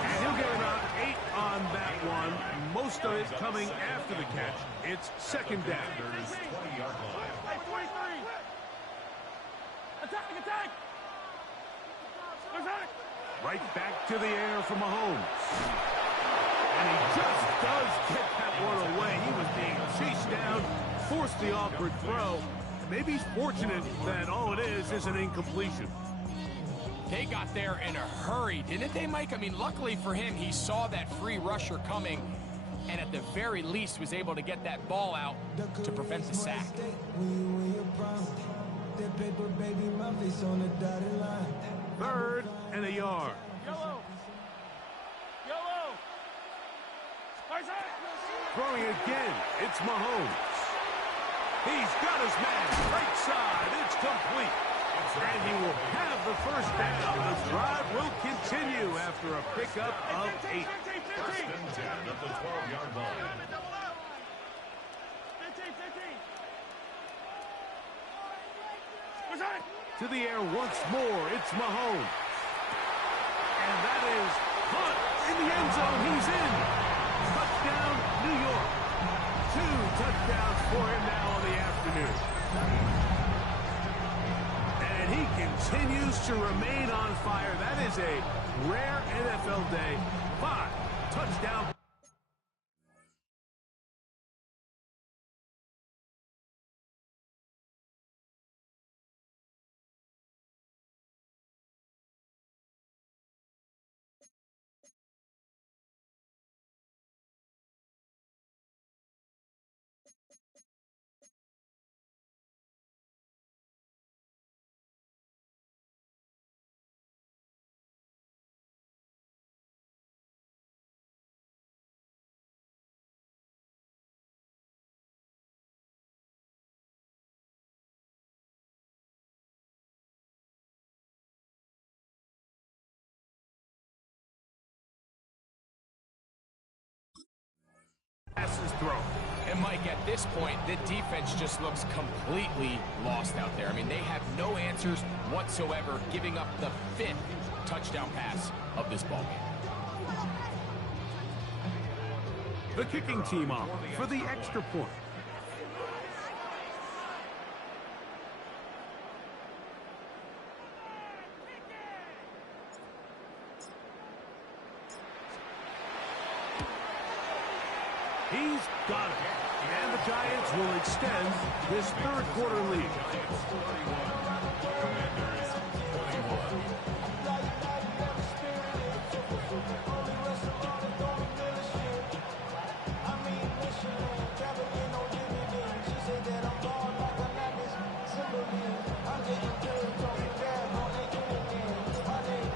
And he'll get about 8 on that one. Most of it coming after the catch. It's 2nd down. Hey, 43. Attack, attack. Attack. Right back to the air for Mahomes. And he just does get that one away. He was being chased down, forced the awkward throw. Maybe he's fortunate that all it is an incompletion. They got there in a hurry, didn't they, Mike? I mean, luckily for him, he saw that free rusher coming and at the very least was able to get that ball out to prevent the sack. Third and a yard. Yellow. Yellow. Throwing again, it's Mahomes. He's got his man, right side, it's complete. And he will have the 1st down. The drive will continue after a pickup of 8. 1st and 10 at the 12-yard line. 15. To the air once more, it's Mahomes. And that is caught in the end zone. He's in. Touchdown, New York. 2 touchdowns for him now on the afternoon. And he continues to remain on fire. That is a rare NFL day. 5 touchdowns. Passes thrown. And Mike, at this point, the defense just looks completely lost out there. I mean, they have no answers whatsoever, giving up the 5th touchdown pass of this ballgame. The kicking team off for the extra point. He's got it. And the Giants will extend this third quarter lead.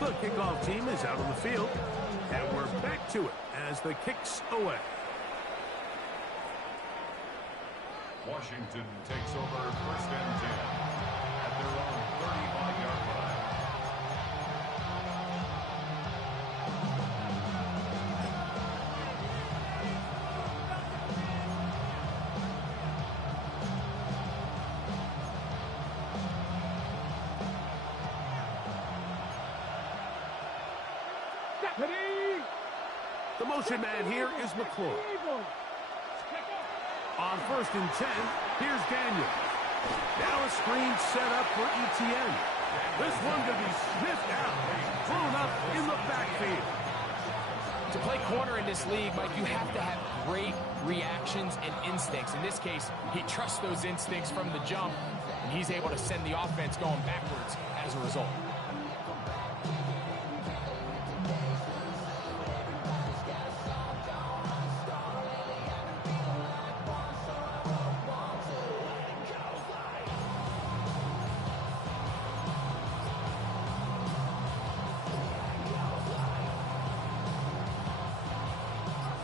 The kickoff team is out on the field, and we're back to it as the kick's away. Washington takes over first and 10 at their own 35-yard line. The motion man here is McClure. On first and 10, here's Daniel. Now a screen set up for ETN. This one could be sniffed out, thrown up in the backfield. To play corner in this league, Mike, you have to have great reactions and instincts. In this case, he trusts those instincts from the jump, and he's able to send the offense going backwards as a result.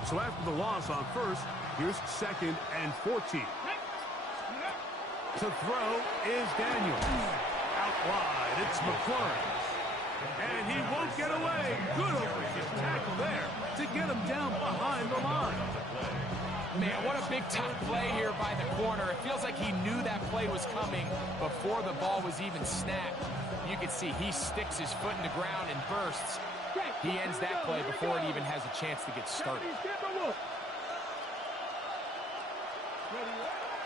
So after the loss on first, here's second and 14. To throw is Daniel. Out wide, it's McClure. And he won't get away. Good overhead tackle there to get him down behind the line. Man, what a big-time play here by the corner. It feels like he knew that play was coming before the ball was even snapped. You can see he sticks his foot in the ground and bursts. He ends that play before it even has a chance to get started.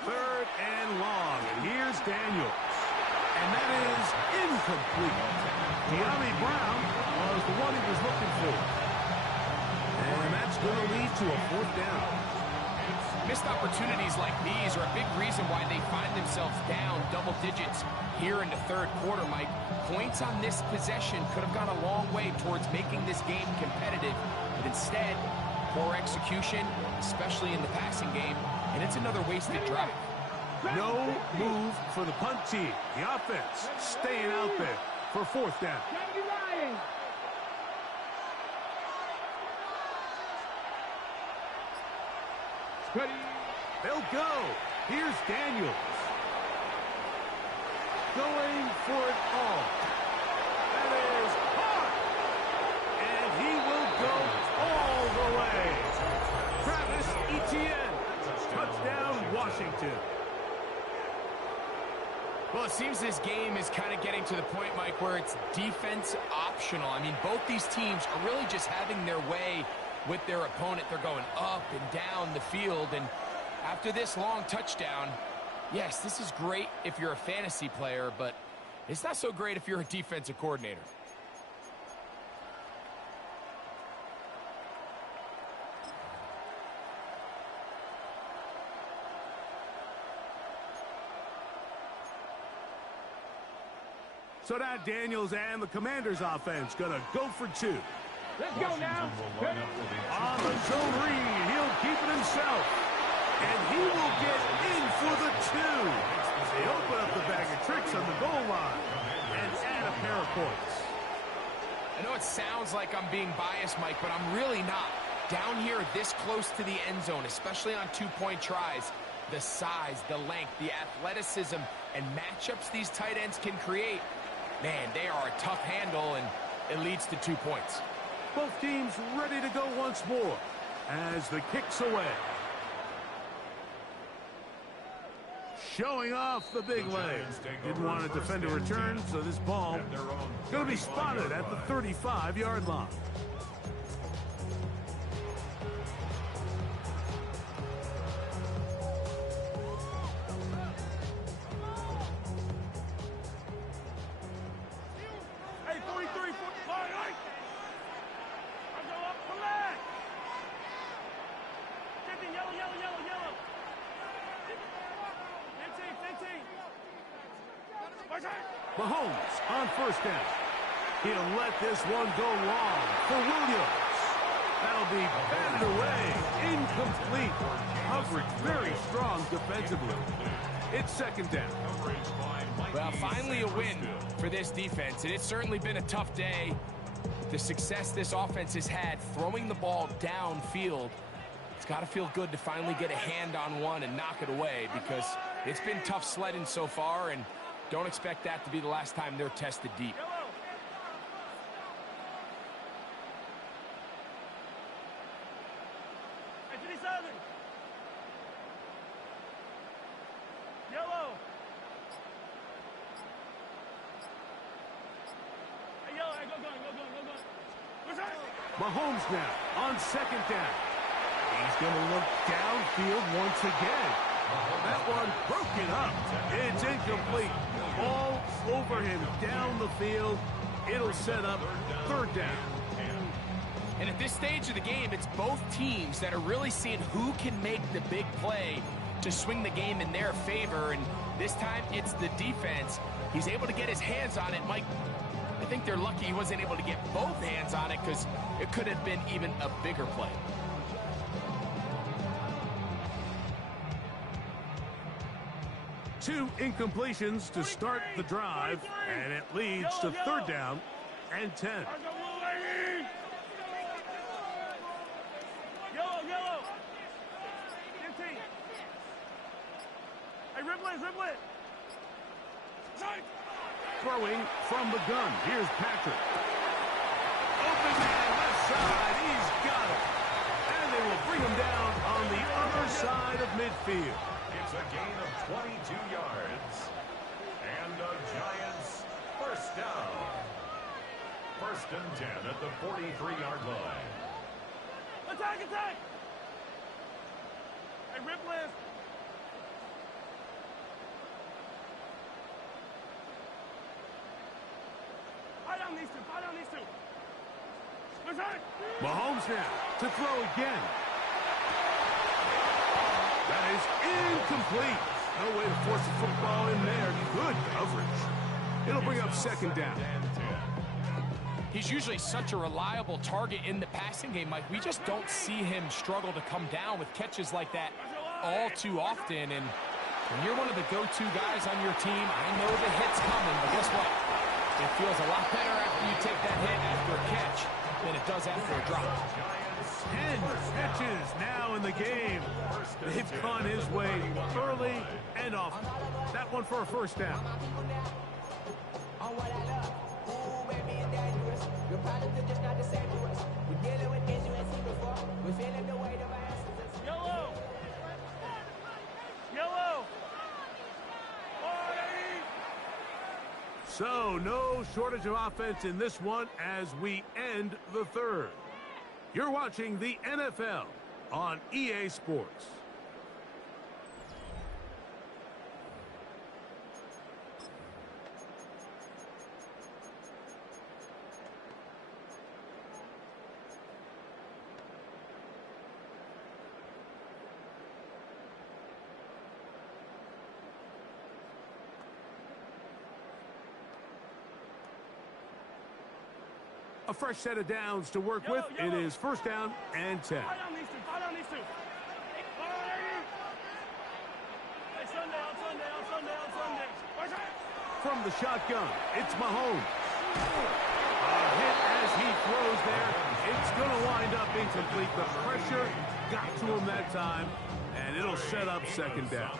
Third and long, and here's Daniels. And that is incomplete. De'Ami Brown was the one he was looking for. And that's going to lead to a fourth down. Missed opportunities like these are a big reason why they find themselves down double digits here in the third quarter, Mike. Points on this possession could have gone a long way towards making this game competitive, but instead, poor execution, especially in the passing game, and it's another wasted drive. No move for the punt team. The offense staying out there for fourth down. They'll go. Here's Daniels. Going for it all. That is hard. And he will go all the way. Travis Etienne. Touchdown, Washington. Well, it seems this game is kind of getting to the point, Mike, where it's defense optional. I mean, both these teams are really just having their way with their opponent. They're going up and down the field, and after this long touchdown, yes, this is great if you're a fantasy player, but it's not so great if you're a defensive coordinator. So now Daniels and the Commanders offense gonna go for two. Let's go now. On the zone read, he'll keep it himself. And he will get in for the two. They open up the bag of tricks on the goal line and add a pair of points. I know it sounds like I'm being biased, Mike, but I'm really not. Down here this close to the end zone, especially on two-point tries, the size, the length, the athleticism, and matchups these tight ends can create, man, they are a tough handle, and it leads to 2 points. Both teams ready to go once more as the kick's away. Showing off the big leg. Didn't want to defend a return, so this ball going to be spotted at the 35-yard line. Hey, 43, 45. I go up, collect. Get the yellow. Mahomes on first down. He'll let this one go long for Williams. That'll be batted away. Incomplete. Coverage very strong defensively. It's second down. Well, finally a win for this defense, and it's certainly been a tough day. The success this offense has had throwing the ball downfield, it's got to feel good to finally get a hand on one and knock it away, because it's been tough sledding so far, and don't expect that to be the last time they're tested deep. Mahomes now on second down. He's going to look downfield once again. That one broken up. It's incomplete. All over him down the field. It'll set up third down. And at this stage of the game, it's both teams that are really seeing who can make the big play to swing the game in their favor. And this time, it's the defense. He's able to get his hands on it. Mike, I think they're lucky he wasn't able to get both hands on it, because it could have been even a bigger play. Two incompletions to start the drive, and it leads to third down and 10. Yellow. 15. Hey, ribble it. Throwing from the gun. Here's Patrick. Open man left side. He's got it. And they will bring him down on the other side of midfield. It's a gain of 22 yards. And the Giants first down. First and 10 at the 43-yard line. Attack! Hey, ribble. Fight on these two. Mahomes now to throw again. That is incomplete. No way to force the football in there. Good coverage. It'll bring up second down. He's usually such a reliable target in the passing game, Mike. We just don't see him struggle to come down with catches like that all too often. And when you're one of the go-to guys on your team, I know the hit's coming, but guess what? It feels a lot better after you take that hit after a catch than it does after a drop. 10 catches now in the game. They've gone his way early and often. That one for a first down. Yellow. So, no shortage of offense in this one as we end the third. You're watching the NFL on EA Sports. A fresh set of downs to work with. It is first down and 10. Fight on these two. Hey, Sunday. From the shotgun, it's Mahomes. A hit as he throws there. It's going to wind up incomplete. The pressure got to him that time, and it'll set up second down.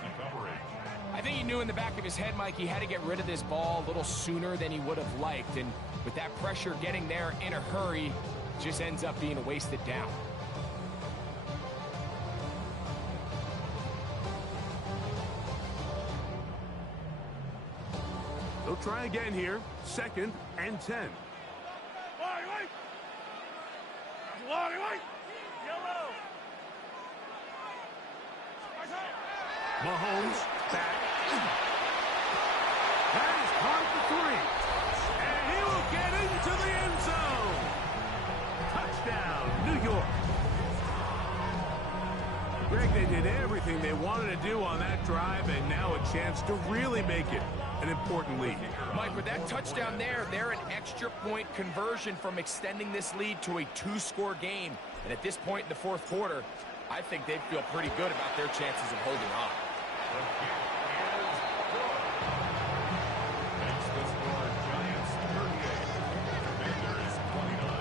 I think he knew in the back of his head, Mike, he had to get rid of this ball a little sooner than he would have liked. And with that pressure getting there in a hurry, just ends up being a wasted down. They'll try again here. Second and 10. Wait. Yellow. Mahomes back. That is caught for 3. And he will get into the end zone. Touchdown, New York. Greg, they did everything they wanted to do on that drive, and now a chance to really make it an important lead. Mike, with that touchdown there, they're an extra point conversion from extending this lead to a 2-score game. And at this point in the fourth quarter, I think they'd feel pretty good about their chances of holding on. Makes the score Giants 38, Commanders 29.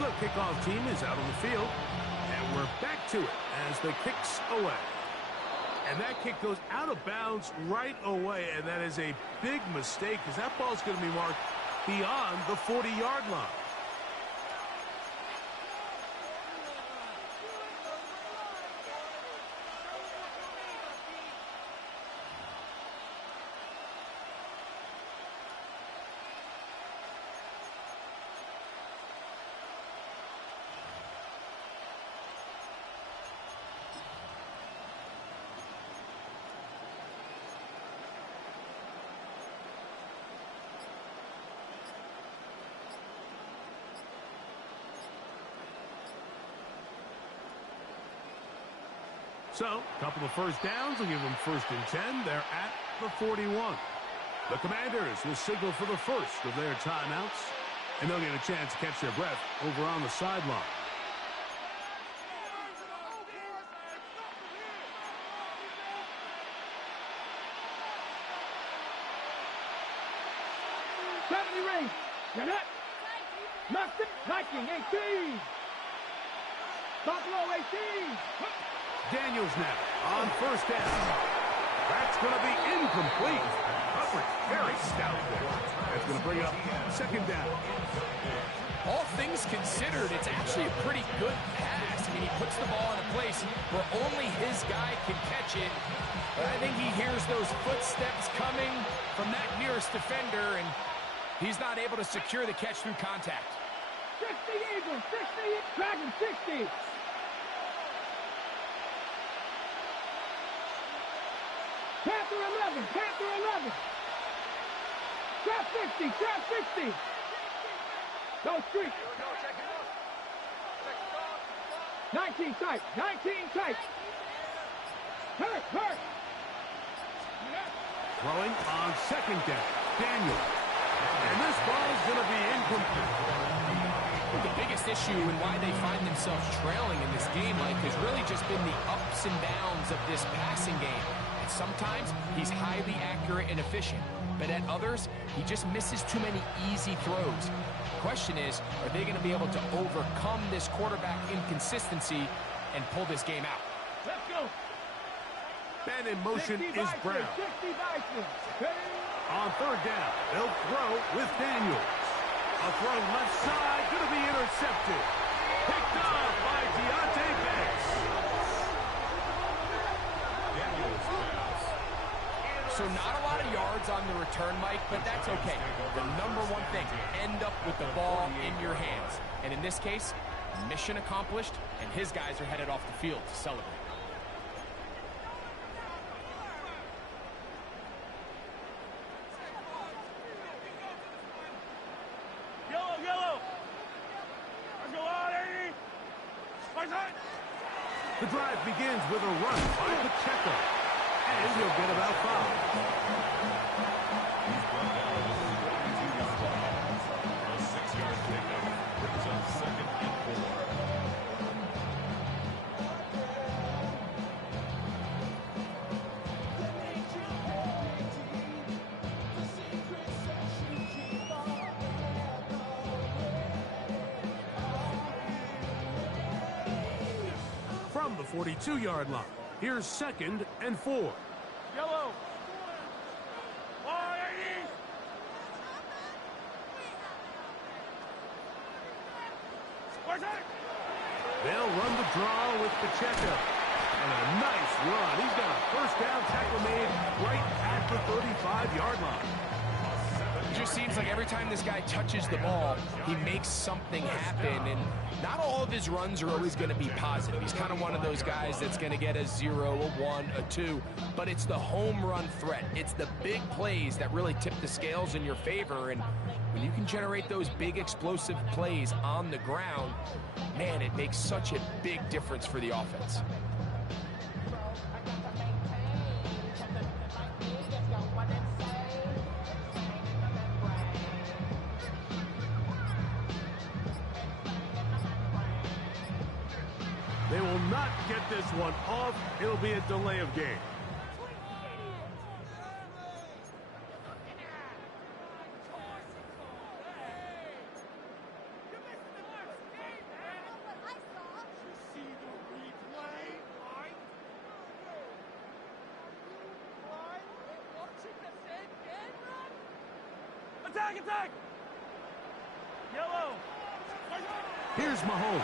The kickoff team is out on the field, and we're back to it as the kick's away. And that kick goes out of bounds right away, and that is a big mistake because that ball's going to be marked beyond the 40-yard line. So, a couple of first downs will give them 1st and 10. They're at the 41. The Commanders will signal for the first of their timeouts, and they'll get a chance to catch their breath over on the sideline. Ring. You're not. Nothing. Viking 18. Buffalo 18. Daniels now on 1st down. That's going to be incomplete. Coverage very stout there. That's going to bring up 2nd down. All things considered, it's actually a pretty good pass. I mean, he puts the ball in a place where only his guy can catch it. But I think he hears those footsteps coming from that nearest defender, and he's not able to secure the catch through contact. 60 Eagles, 60, Dragon 60. Panther 11, Panther 11. Trap 60, trap 60. Go street. 19 tight, 19 tight. Hurt, hurt. Throwing on 2nd down. Daniels. And this ball is going to be incomplete. The biggest issue and why they find themselves trailing in this game, Mike, has really just been the ups and downs of this passing game. And sometimes he's highly accurate and efficient, but at others, he just misses too many easy throws. The question is, are they going to be able to overcome this quarterback inconsistency and pull this game out? Let's go. Man in motion is Brown. 60 Bison. On 3rd down, they'll throw with Daniels. A throw left side, going to be intercepted. Picked off by Deontay Banks. So not a lot of yards on the return, Mike, but that's okay. The number one thing, end up with the ball in your hands. And in this case, mission accomplished, and his guys are headed off the field to celebrate. Yellow. Let's go out, 80. The drive begins with a run by Pacheco. And he'll get about 5. He's brought down at the 42-yard line. A 6-yard pickup brings up 2nd and 4. From the 42-yard line, here's 2nd and 4. Yellow. 180. They'll run the draw with Pacheco. And a nice run. He's got a 1st down tackle made right at the 35-yard line. just seems like every time this guy touches the ball, he makes something happen, and not all of his runs are always going to be positive. He's kind of one of those guys that's going to get a 0, a 1, a 2, but it's the home run threat. It's the big plays that really tip the scales in your favor, and when you can generate those big explosive plays on the ground, man, it makes such a big difference for the offense. They will not get this one off. It'll be a delay of game. Attack, attack! Yellow! Here's Mahomes.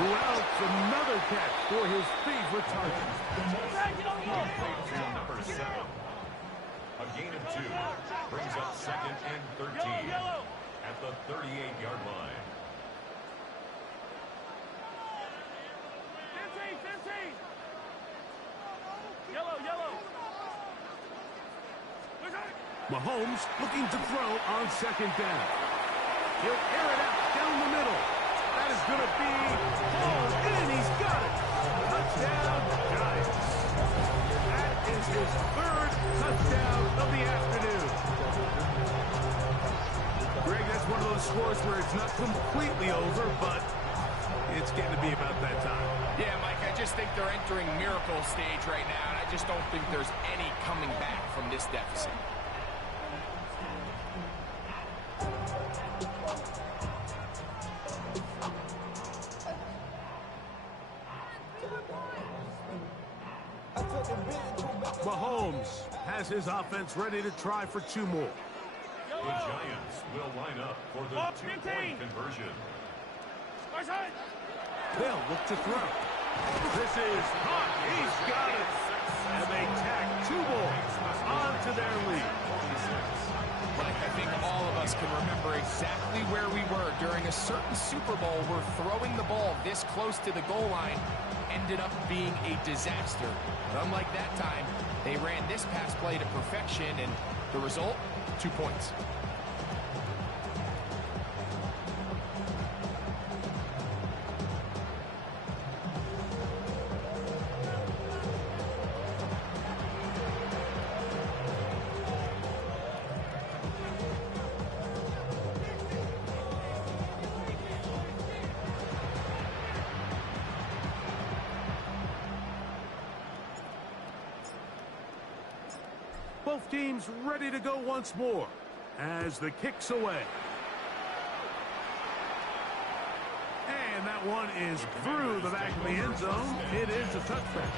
Who else? Another catch for his favorite target. Number 7. A gain of 2 brings up 2nd and 13 at the 38-yard line. 15! Yellow! Mahomes looking to throw on 2nd down. He'll air it out down the middle. That is going to be hauled in. He's got it. Touchdown, Giants. That is his 3rd touchdown of the afternoon. Greg, that's one of those scores where it's not completely over, but it's getting to be about that time. Yeah, Mike, I just think they're entering miracle stage right now, and I just don't think there's any coming back from this deficit. Mahomes has his offense ready to try for 2 more. The Giants will line up for the 2-point conversion. They'll look to throw. This is hot. He's got it. And they tack 2 more onto their lead. Mike, I think all of us can remember exactly where we were during a certain Super Bowl where throwing the ball this close to the goal line ended up being a disaster. But unlike that time, they ran this pass play to perfection, and the result, 2 points. Both teams ready to go once more as the kick's away. And that one is through the back of the end zone. It is a touchback.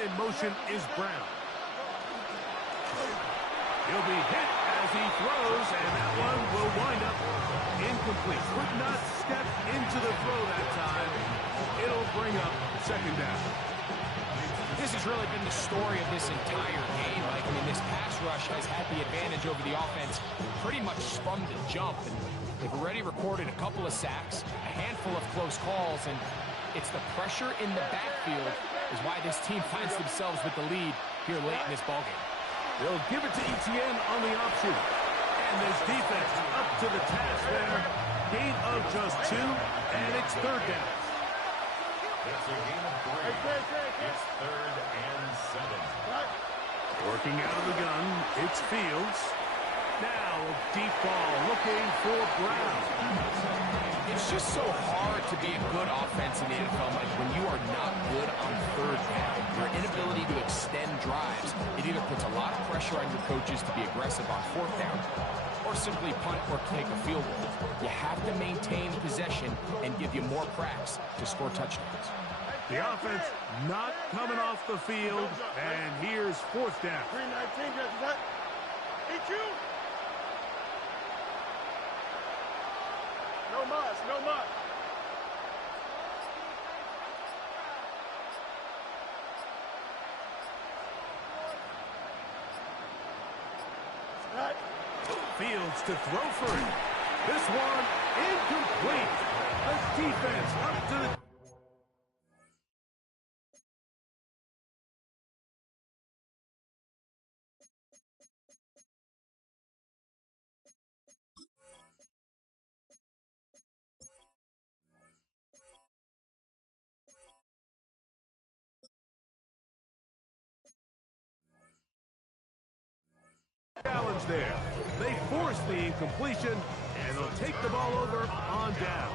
In motion is Brown. He'll be hit as he throws, and that one will wind up incomplete. Could not step into the throw that time. It'll bring up 2nd down. This has really been the story of this entire game. Like, I mean, this pass rush has had the advantage over the offense pretty much from the jump. And they've already recorded a couple of sacks, a handful of close calls, and it's the pressure in the backfield is why this team finds themselves with the lead here late in this ballgame. They'll give it to Etienne on the option. And this defense up to the task there. Gain of just 2, and it's 3rd down. It's a gain of 3. It's 3rd and 7. Working out of the gun, it's Fields. Now a deep ball looking for Brown. It's just so hard to be a good offense in the NFL, Mike, when you are not good on 3rd down. Your ability to extend drives. It either puts a lot of pressure on your coaches to be aggressive on fourth down or simply punt or kick a field goal. You have to maintain possession and give you more cracks to score touchdowns. The offense not coming off the field, and here's fourth down. 319, just what? EQ! No mas, no mas. Fields to throw for it. This one incomplete. The defense up to the... challenge there. They force the incompletion, and they'll take the ball over on down.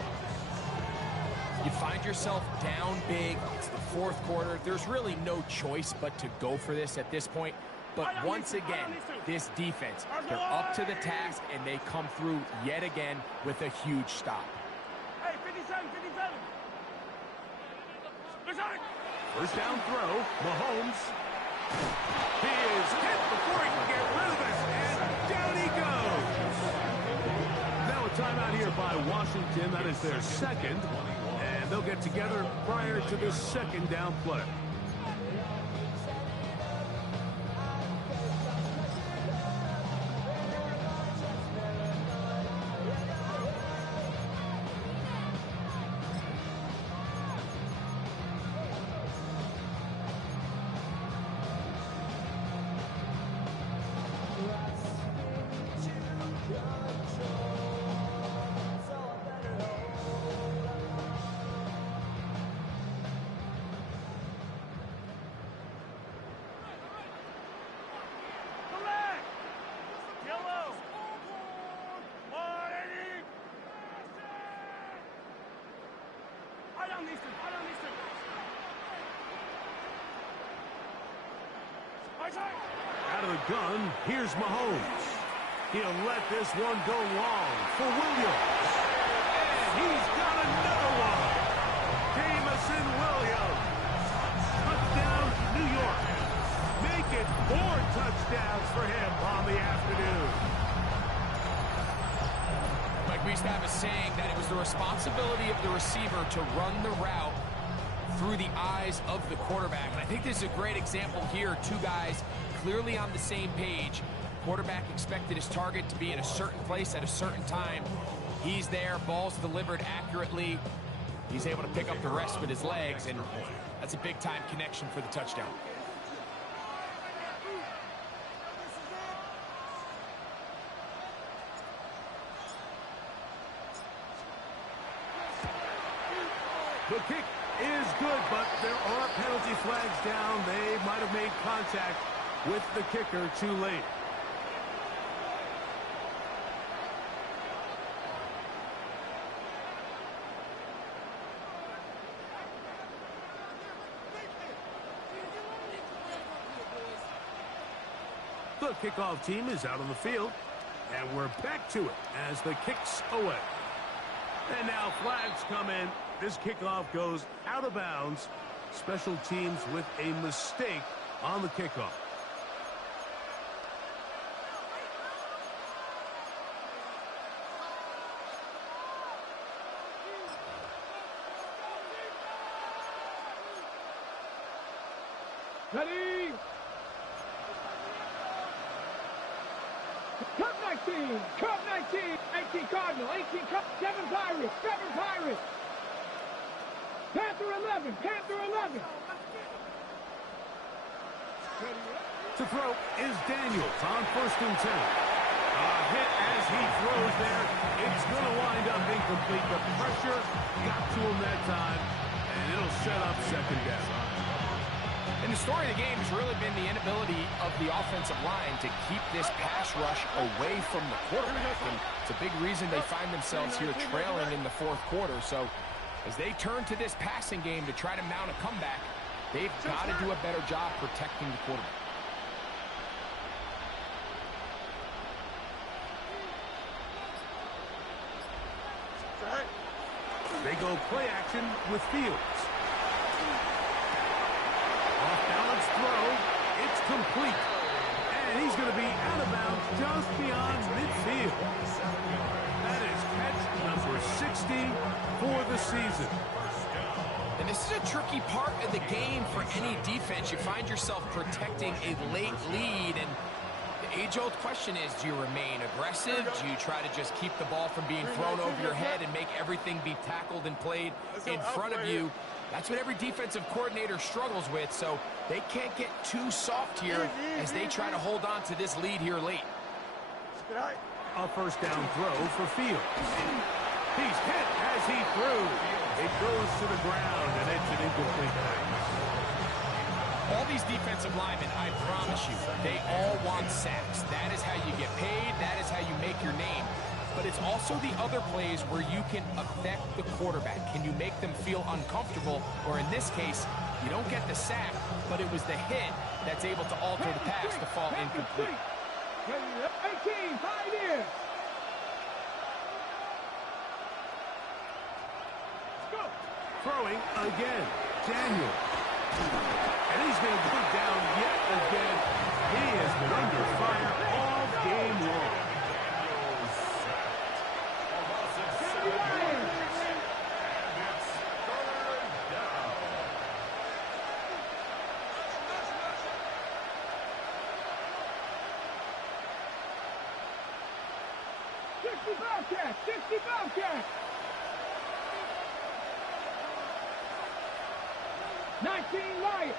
You find yourself down big. It's the fourth quarter. There's really no choice but to go for this at this point. But once again, this defense, they're up to the task, and they come through yet again with a huge stop. Hey, 57, 57. First down throw, Mahomes. He is hit before he can get rid of it, and down he goes. Now a timeout here by Washington. That is their second, and they'll get together prior to this second down play. Out of the gun, here's Mahomes. He'll let this one go long for Williams. And he's got another one. Jamison Williams. Touchdown, New York. Make it 4 touchdowns for him on the afternoon. Like we used to have a saying that it was the responsibility of the receiver to run the route through the eyes of the quarterback. And I think this is a great example here. Two guys clearly on the same page. Quarterback expected his target to be in a certain place at a certain time. He's there, ball's delivered accurately. He's able to pick up the rest with his legs, and that's a big-time connection for the touchdown. The kick is good, but there are penalty flags down. They might have made contact with the kicker too late. The kickoff team is out on the field, and we're back to it as the kick's away. And now flags come in. This kickoff goes out of bounds. Special teams with a mistake on the kickoff. Ready? Cup 19, Cup 19, 18 Cardinal, 18 Cup, 7 Pirates, 7 Pirates. Panther 11, Panther 11. To throw is Daniels on 1st and 10. A hit as he throws there. It's going to wind up incomplete. The pressure got to him that time, and it'll set up second down. And the story of the game has really been the inability of the offensive line to keep this pass rush away from the quarterback. And it's a big reason they find themselves here trailing in the fourth quarter. So as they turn to this passing game to try to mount a comeback, They've got to do a better job protecting the quarterback. They go play action with Fields. Off-balance throw. It's complete. And he's going to be out of bounds just beyond midfield. That is catch number 60 for the season. And this is a tricky part of the game for any defense. You find yourself protecting a late lead, and the age-old question is, do you remain aggressive? Do you try to just keep the ball from being thrown over your head and make everything be tackled and played in front of you? That's what every defensive coordinator struggles with, so they can't get too soft here as they try to hold on to this lead here late. A first down throw for Fields. He's hit as he threw. It goes to the ground, and it's an incomplete pass. All these defensive linemen, I promise you, they all want sacks. That is how you get paid. That is how you make your name. But it's also the other plays where you can affect the quarterback. Can you make them feel uncomfortable? Or in this case, you don't get the sack, but it was the hit that's able to alter the pass to fall incomplete. 18, 5 years. Throwing again, Daniel. And he's been put down yet again. He has been under fire all game long. Bobcat, 60 Bobcat. 19 Lions.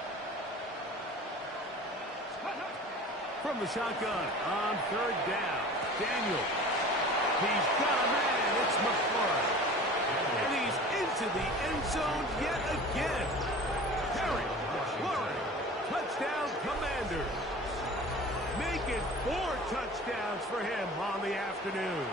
From the shotgun on third down, Daniel. He's got a man. It's McFarland. And he's into the end zone yet again. Harry, Flurry, touchdown Commanders. Make it 4 touchdowns for him on the afternoon.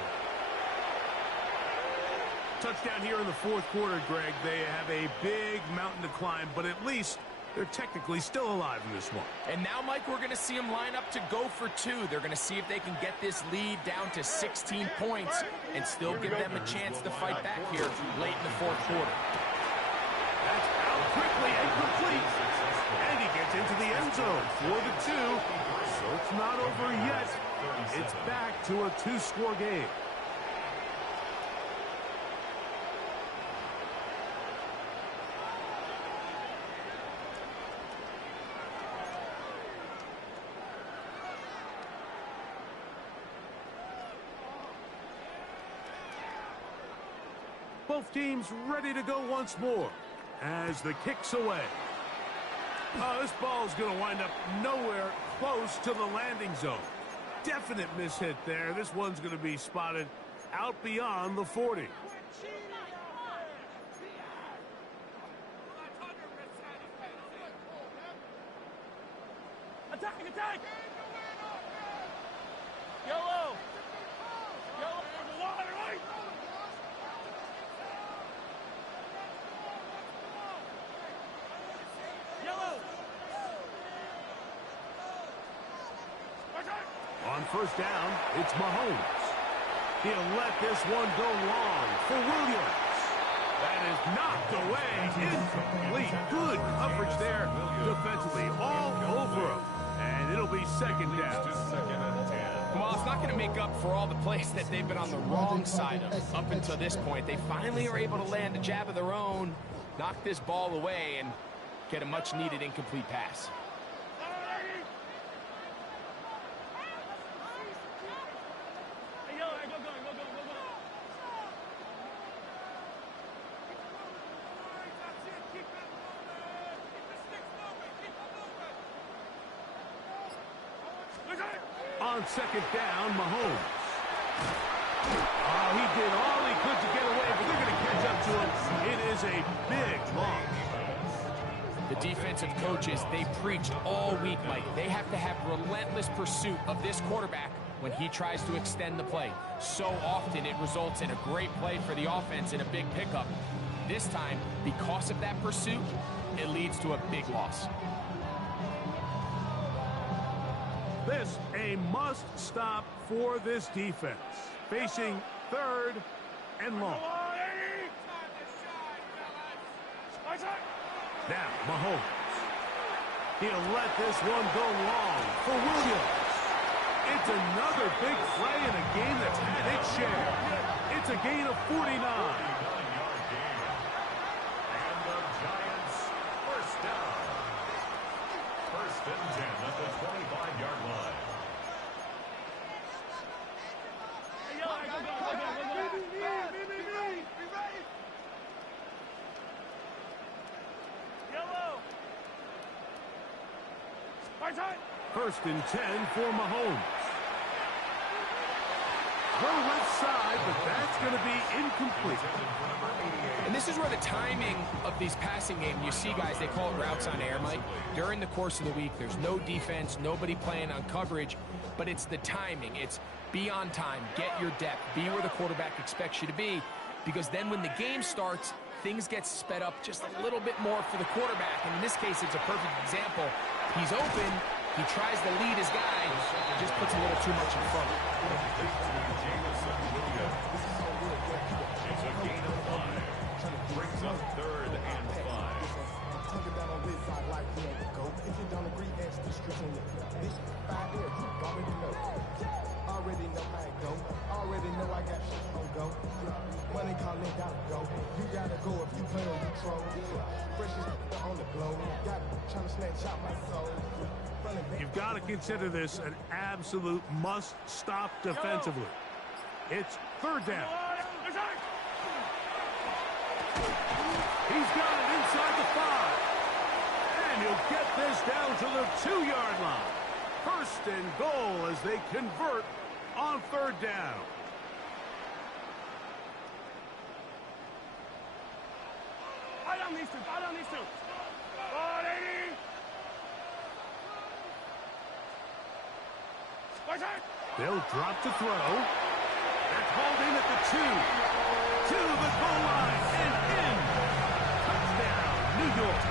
Touchdown here in the fourth quarter, Greg. They have a big mountain to climb, but at least they're technically still alive in this one. And now, Mike, we're going to see them line up to go for 2. They're going to see if they can get this lead down to 16 points and still give them a chance to fight back here late in the fourth quarter. That's out quickly and complete. And he gets into the end zone for the 2. So it's not over yet. It's back to a 2-score game. Both teams ready to go once more as the kick's away. Oh, this ball is going to wind up nowhere close to the landing zone. Definite mishit there. This one's going to be spotted out beyond the 40. Attack, attack! Yellow! Yellow! Right? Yellow! On first down, it's Mahomes. He'll let this one go long for Williams. That is knocked away. Incomplete. Good coverage there defensively all over him. And it'll be second down. Well, it's not going to make up for all the plays that they've been on the wrong side of up until this point. They finally are able to land a jab of their own, knock this ball away, and get a much-needed incomplete pass. On second down, Mahomes. Oh, he did all he could to get away, but they're going to catch up to him. It is a big loss. The defensive coaches, they preach all week, Mike. They have to have relentless pursuit of this quarterback when he tries to extend the play. So often it results in a great play for the offense and a big pickup. This time, because of that pursuit, it leads to a big loss. This a must-stop for this defense. Facing 3rd and long. Now, Mahomes. He'll let this one go long for Williams. It's another big play in a game that's had its share. It's a gain of 49. And the Giants first down. 1st and 10 at the 25-yard line. First and 10 for Mahomes. Go left side, but that's going to be incomplete. And this is where the timing of these passing games, you see guys, they call it routes on air, Mike. During the course of the week, there's no defense, nobody playing on coverage, but it's the timing. It's be on time, get your depth, be where the quarterback expects you to be, because then when the game starts, things get sped up just a little bit more for the quarterback. And in this case, it's a perfect example. He's open, he tries to lead his guy, just puts a little too much in front. It's a gain of 5. Brings up 3rd and 5. Talking down on this side like he ain't the GOAT. If you don't agree, ask the streets on your this 5 years, you already know. Already know how it go. Already know I got shit on go. Money calling, gotta go. You gotta go if you play on your troll. Freshest on the globe. Got trying to snatch out my soul. You've got to consider this an absolute must-stop defensively. It's 3rd down. He's got it inside the 5. And he'll get this down to the 2-yard line. 1st and goal as they convert on 3rd down. I don't need to. They'll drop to throw. That's hauled in at the 2. To the goal line and in. Touchdown, New York.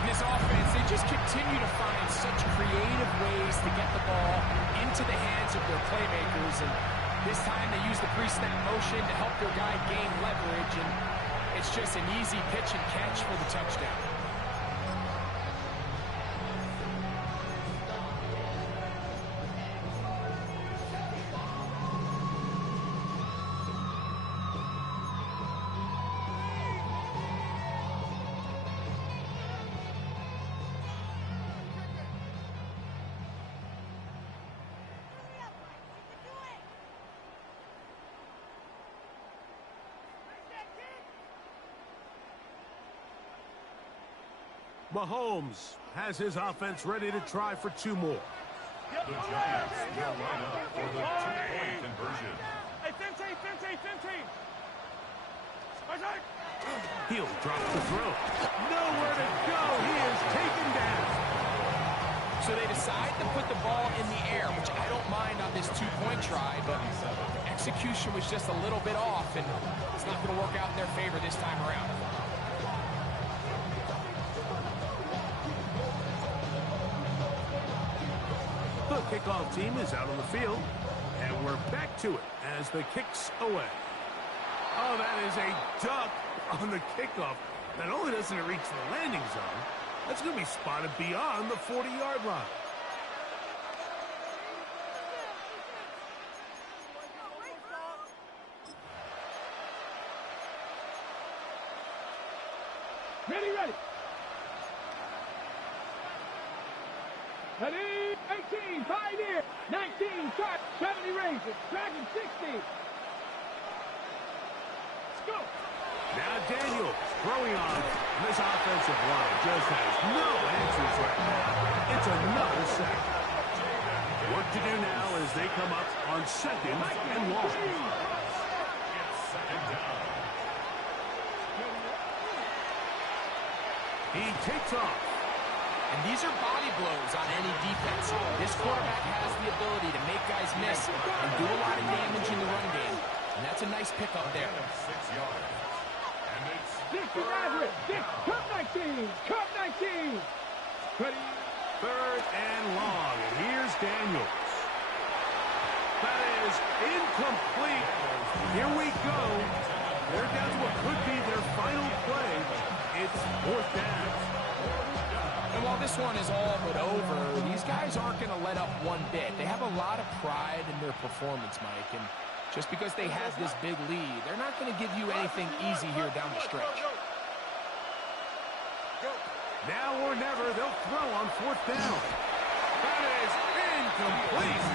In this offense, they just continue to find such creative ways to get the ball into the hands of their playmakers. And this time they use the pre-snap motion to help their guy gain leverage. And it's just an easy pitch and catch for the touchdown. Mahomes has his offense ready to try for 2 more. The Giants will line up for the 2-point conversion. Hey, 15. He'll drop the throw. Nowhere to go. He is taken down. So they decide to put the ball in the air, which I don't mind on this 2-point try, but execution was just a little bit off, and it's not going to work out in their favor this time around. The kickoff team is out on the field, and we're back to it as the kick's away. Oh, that is a duck on the kickoff. Not only doesn't it reach the landing zone, that's going to be spotted beyond the 40-yard line. Ready. Ready, 18, pioneer, 19, start, 70 raises, dragon 60. Let's go. Now Daniels throwing on. This offensive line just has no answers right now. It's another sack. Work to do now as they come up on 2nd and long. It's 2nd down. He takes off. And these are body blows on any defense. This quarterback has the ability to make guys miss and do a lot of damage in the run game. And that's a nice pickup there. 6 yards. And it's Dick, get average. Dick, cut 19. Cut 19. Ready? Third and long. And here's Daniels. That is incomplete. Here we go. They're down to what could be their final play. It's fourth down. And while this one is all but over, these guys aren't going to let up one bit. They have a lot of pride in their performance, Mike. And just because they have this big lead, they're not going to give you anything easy here down the stretch. Now or never, they'll throw on fourth down. That is incomplete.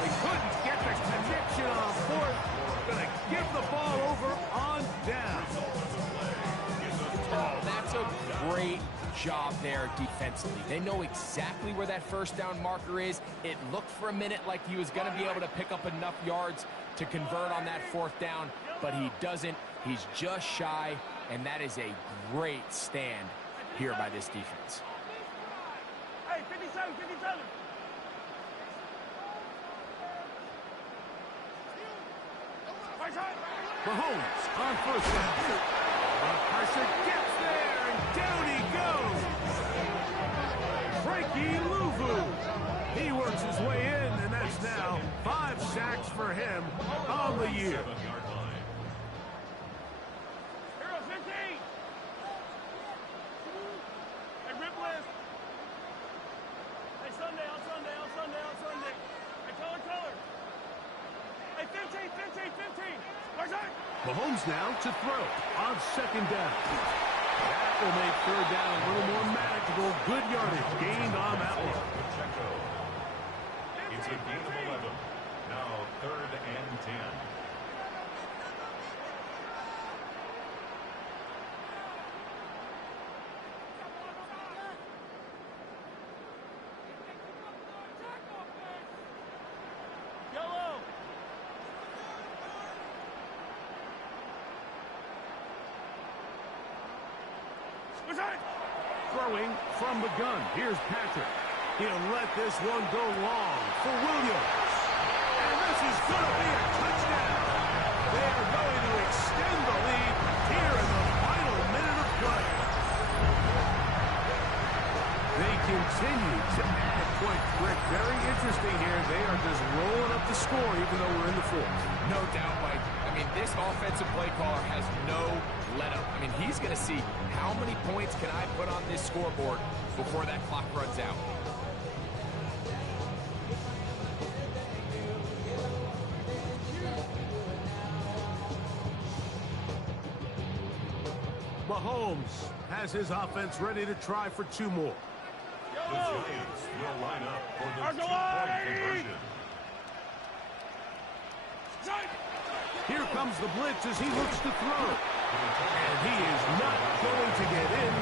They couldn't get the connection on fourth. Going to give the ball over on down. Oh, that's a great job there defensively. They know exactly where that first down marker is. It looked for a minute like he was going to be able to pick up enough yards to convert on that fourth down, but he doesn't. He's just shy, and that is a great stand here by this defense. Hey, 57, 57. Mahomes on first down. The pressure gets there, and down he goes. Frankie Louvu. He works his way in, and that's now 5 sacks for him on the year. Hero 15. Hey, rip list. Hey, Sunday, on Sunday, on Sunday, on Sunday. Hey, color. Hey, 15, 15, 15. Mahomes now to throw on second down. That will make third down a little more manageable. Good yardage gained on that one. It's a gain of 11. Now third and 10. Throwing from the gun. Here's Patrick. He'll let this one go long for Williams. And this is going to be a touchdown. They are going to extend the lead here in the final minute of play. They continue to add points. Rick, very interesting here. They are just rolling up the score even though we're in the fourth. No doubt, Mike. I mean, this offensive play caller has no let up. I mean, he's going to see how many points can I put on this scoreboard before that clock runs out. Mahomes has his offense ready to try for 2 more. The Giants will line up for the 2-point conversion. Here comes the blitz as he looks to throw. And he is not going to get in.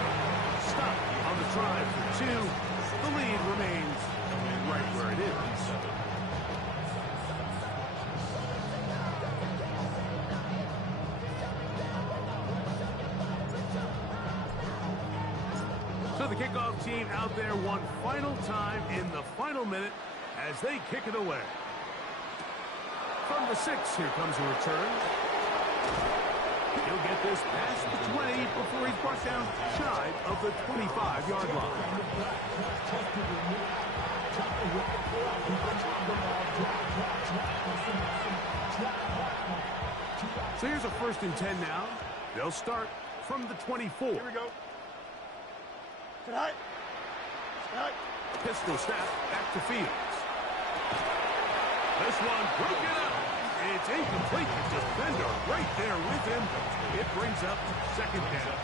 Stop on the try for 2. The lead remains right where it is. So the kickoff team out there one final time in the final minute as they kick it away. From the 6, here comes a return. He'll get this past the 20 before he's brought down shy of the 25-yard line. So here's a 1st and 10 now. They'll start from the 24. Here we go. Tonight. Pistol snap back to Fields. This one broken up. It's incomplete. The defender right there with him. It brings up 2nd down.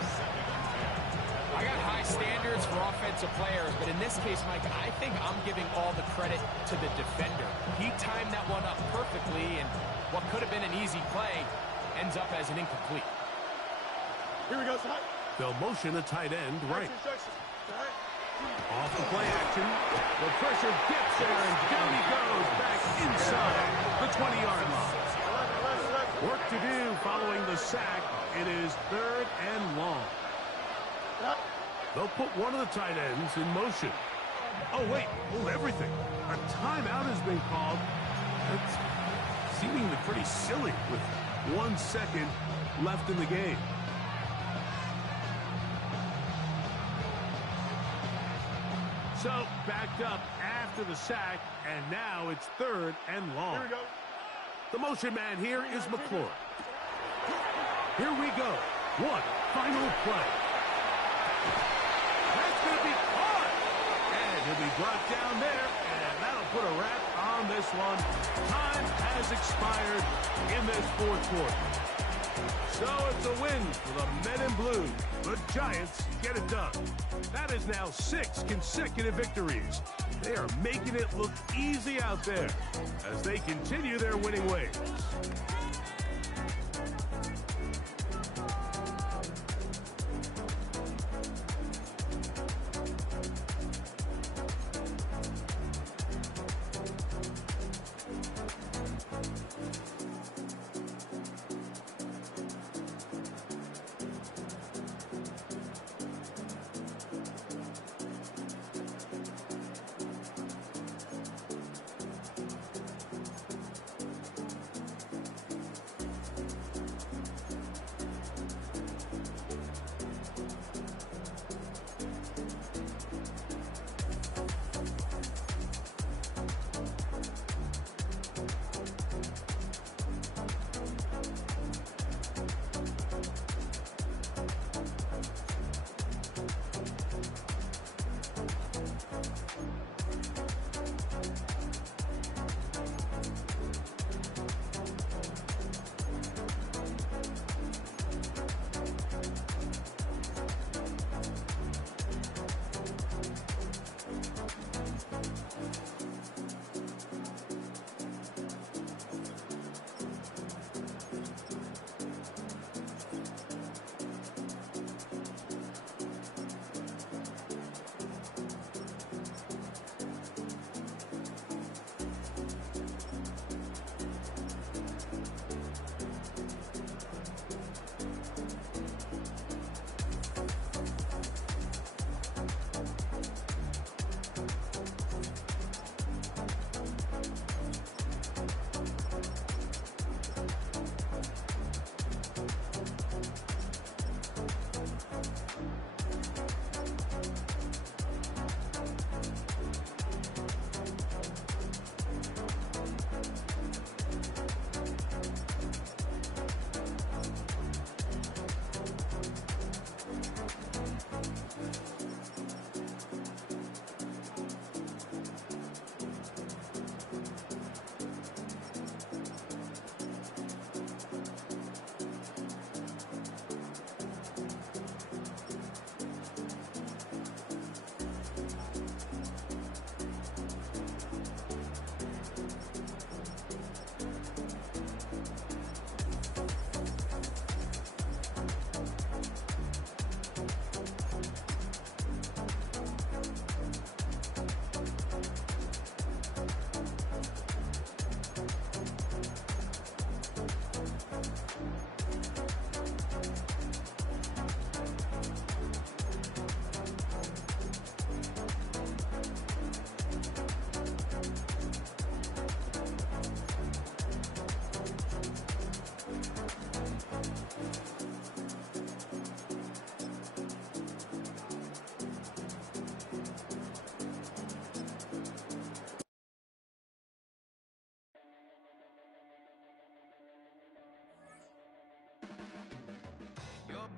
I got high standards for offensive players, but in this case, Mike, I think I'm giving all the credit to the defender. He timed that one up perfectly, and what could have been an easy play ends up as an incomplete. Here we go, Ty. They'll motion a tight end right. Off the play action. The pressure gets there, and down he goes back inside the 20-yard line. Work to do following the sack. It is 3rd and long. They'll put one of the tight ends in motion. Oh, wait. Hold everything. A timeout has been called. It's seemingly pretty silly with 1 second left in the game. So, backed up after the sack, and now it's 3rd and long. Here we go. The motion man here is McClure. Here we go. One final play. That's going to be caught. And he'll be brought down there, and that'll put a wrap on this one. Time has expired in this 4th quarter. So it's a win for the Men in Blue. The Giants get it done. That is now 6 consecutive victories. They are making it look easy out there as they continue their winning ways.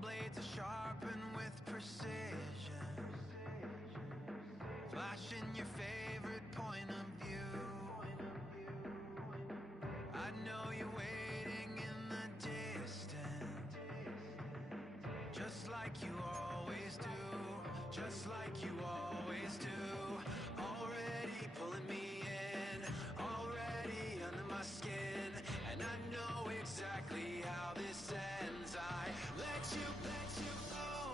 blades are sharpened with precision, flashing your favorite point of view. I know you're waiting in the distance, just like you always do, just like you always do. Already pulling me in, already under my skin, and I know exactly how this ends. I let you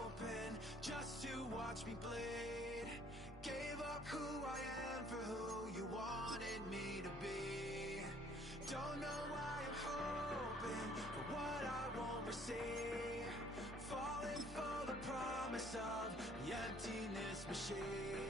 open just to watch me bleed. Gave up who I am for who you wanted me to be. Don't know why I'm hoping for what I won't receive, falling for the promise of the emptiness machine.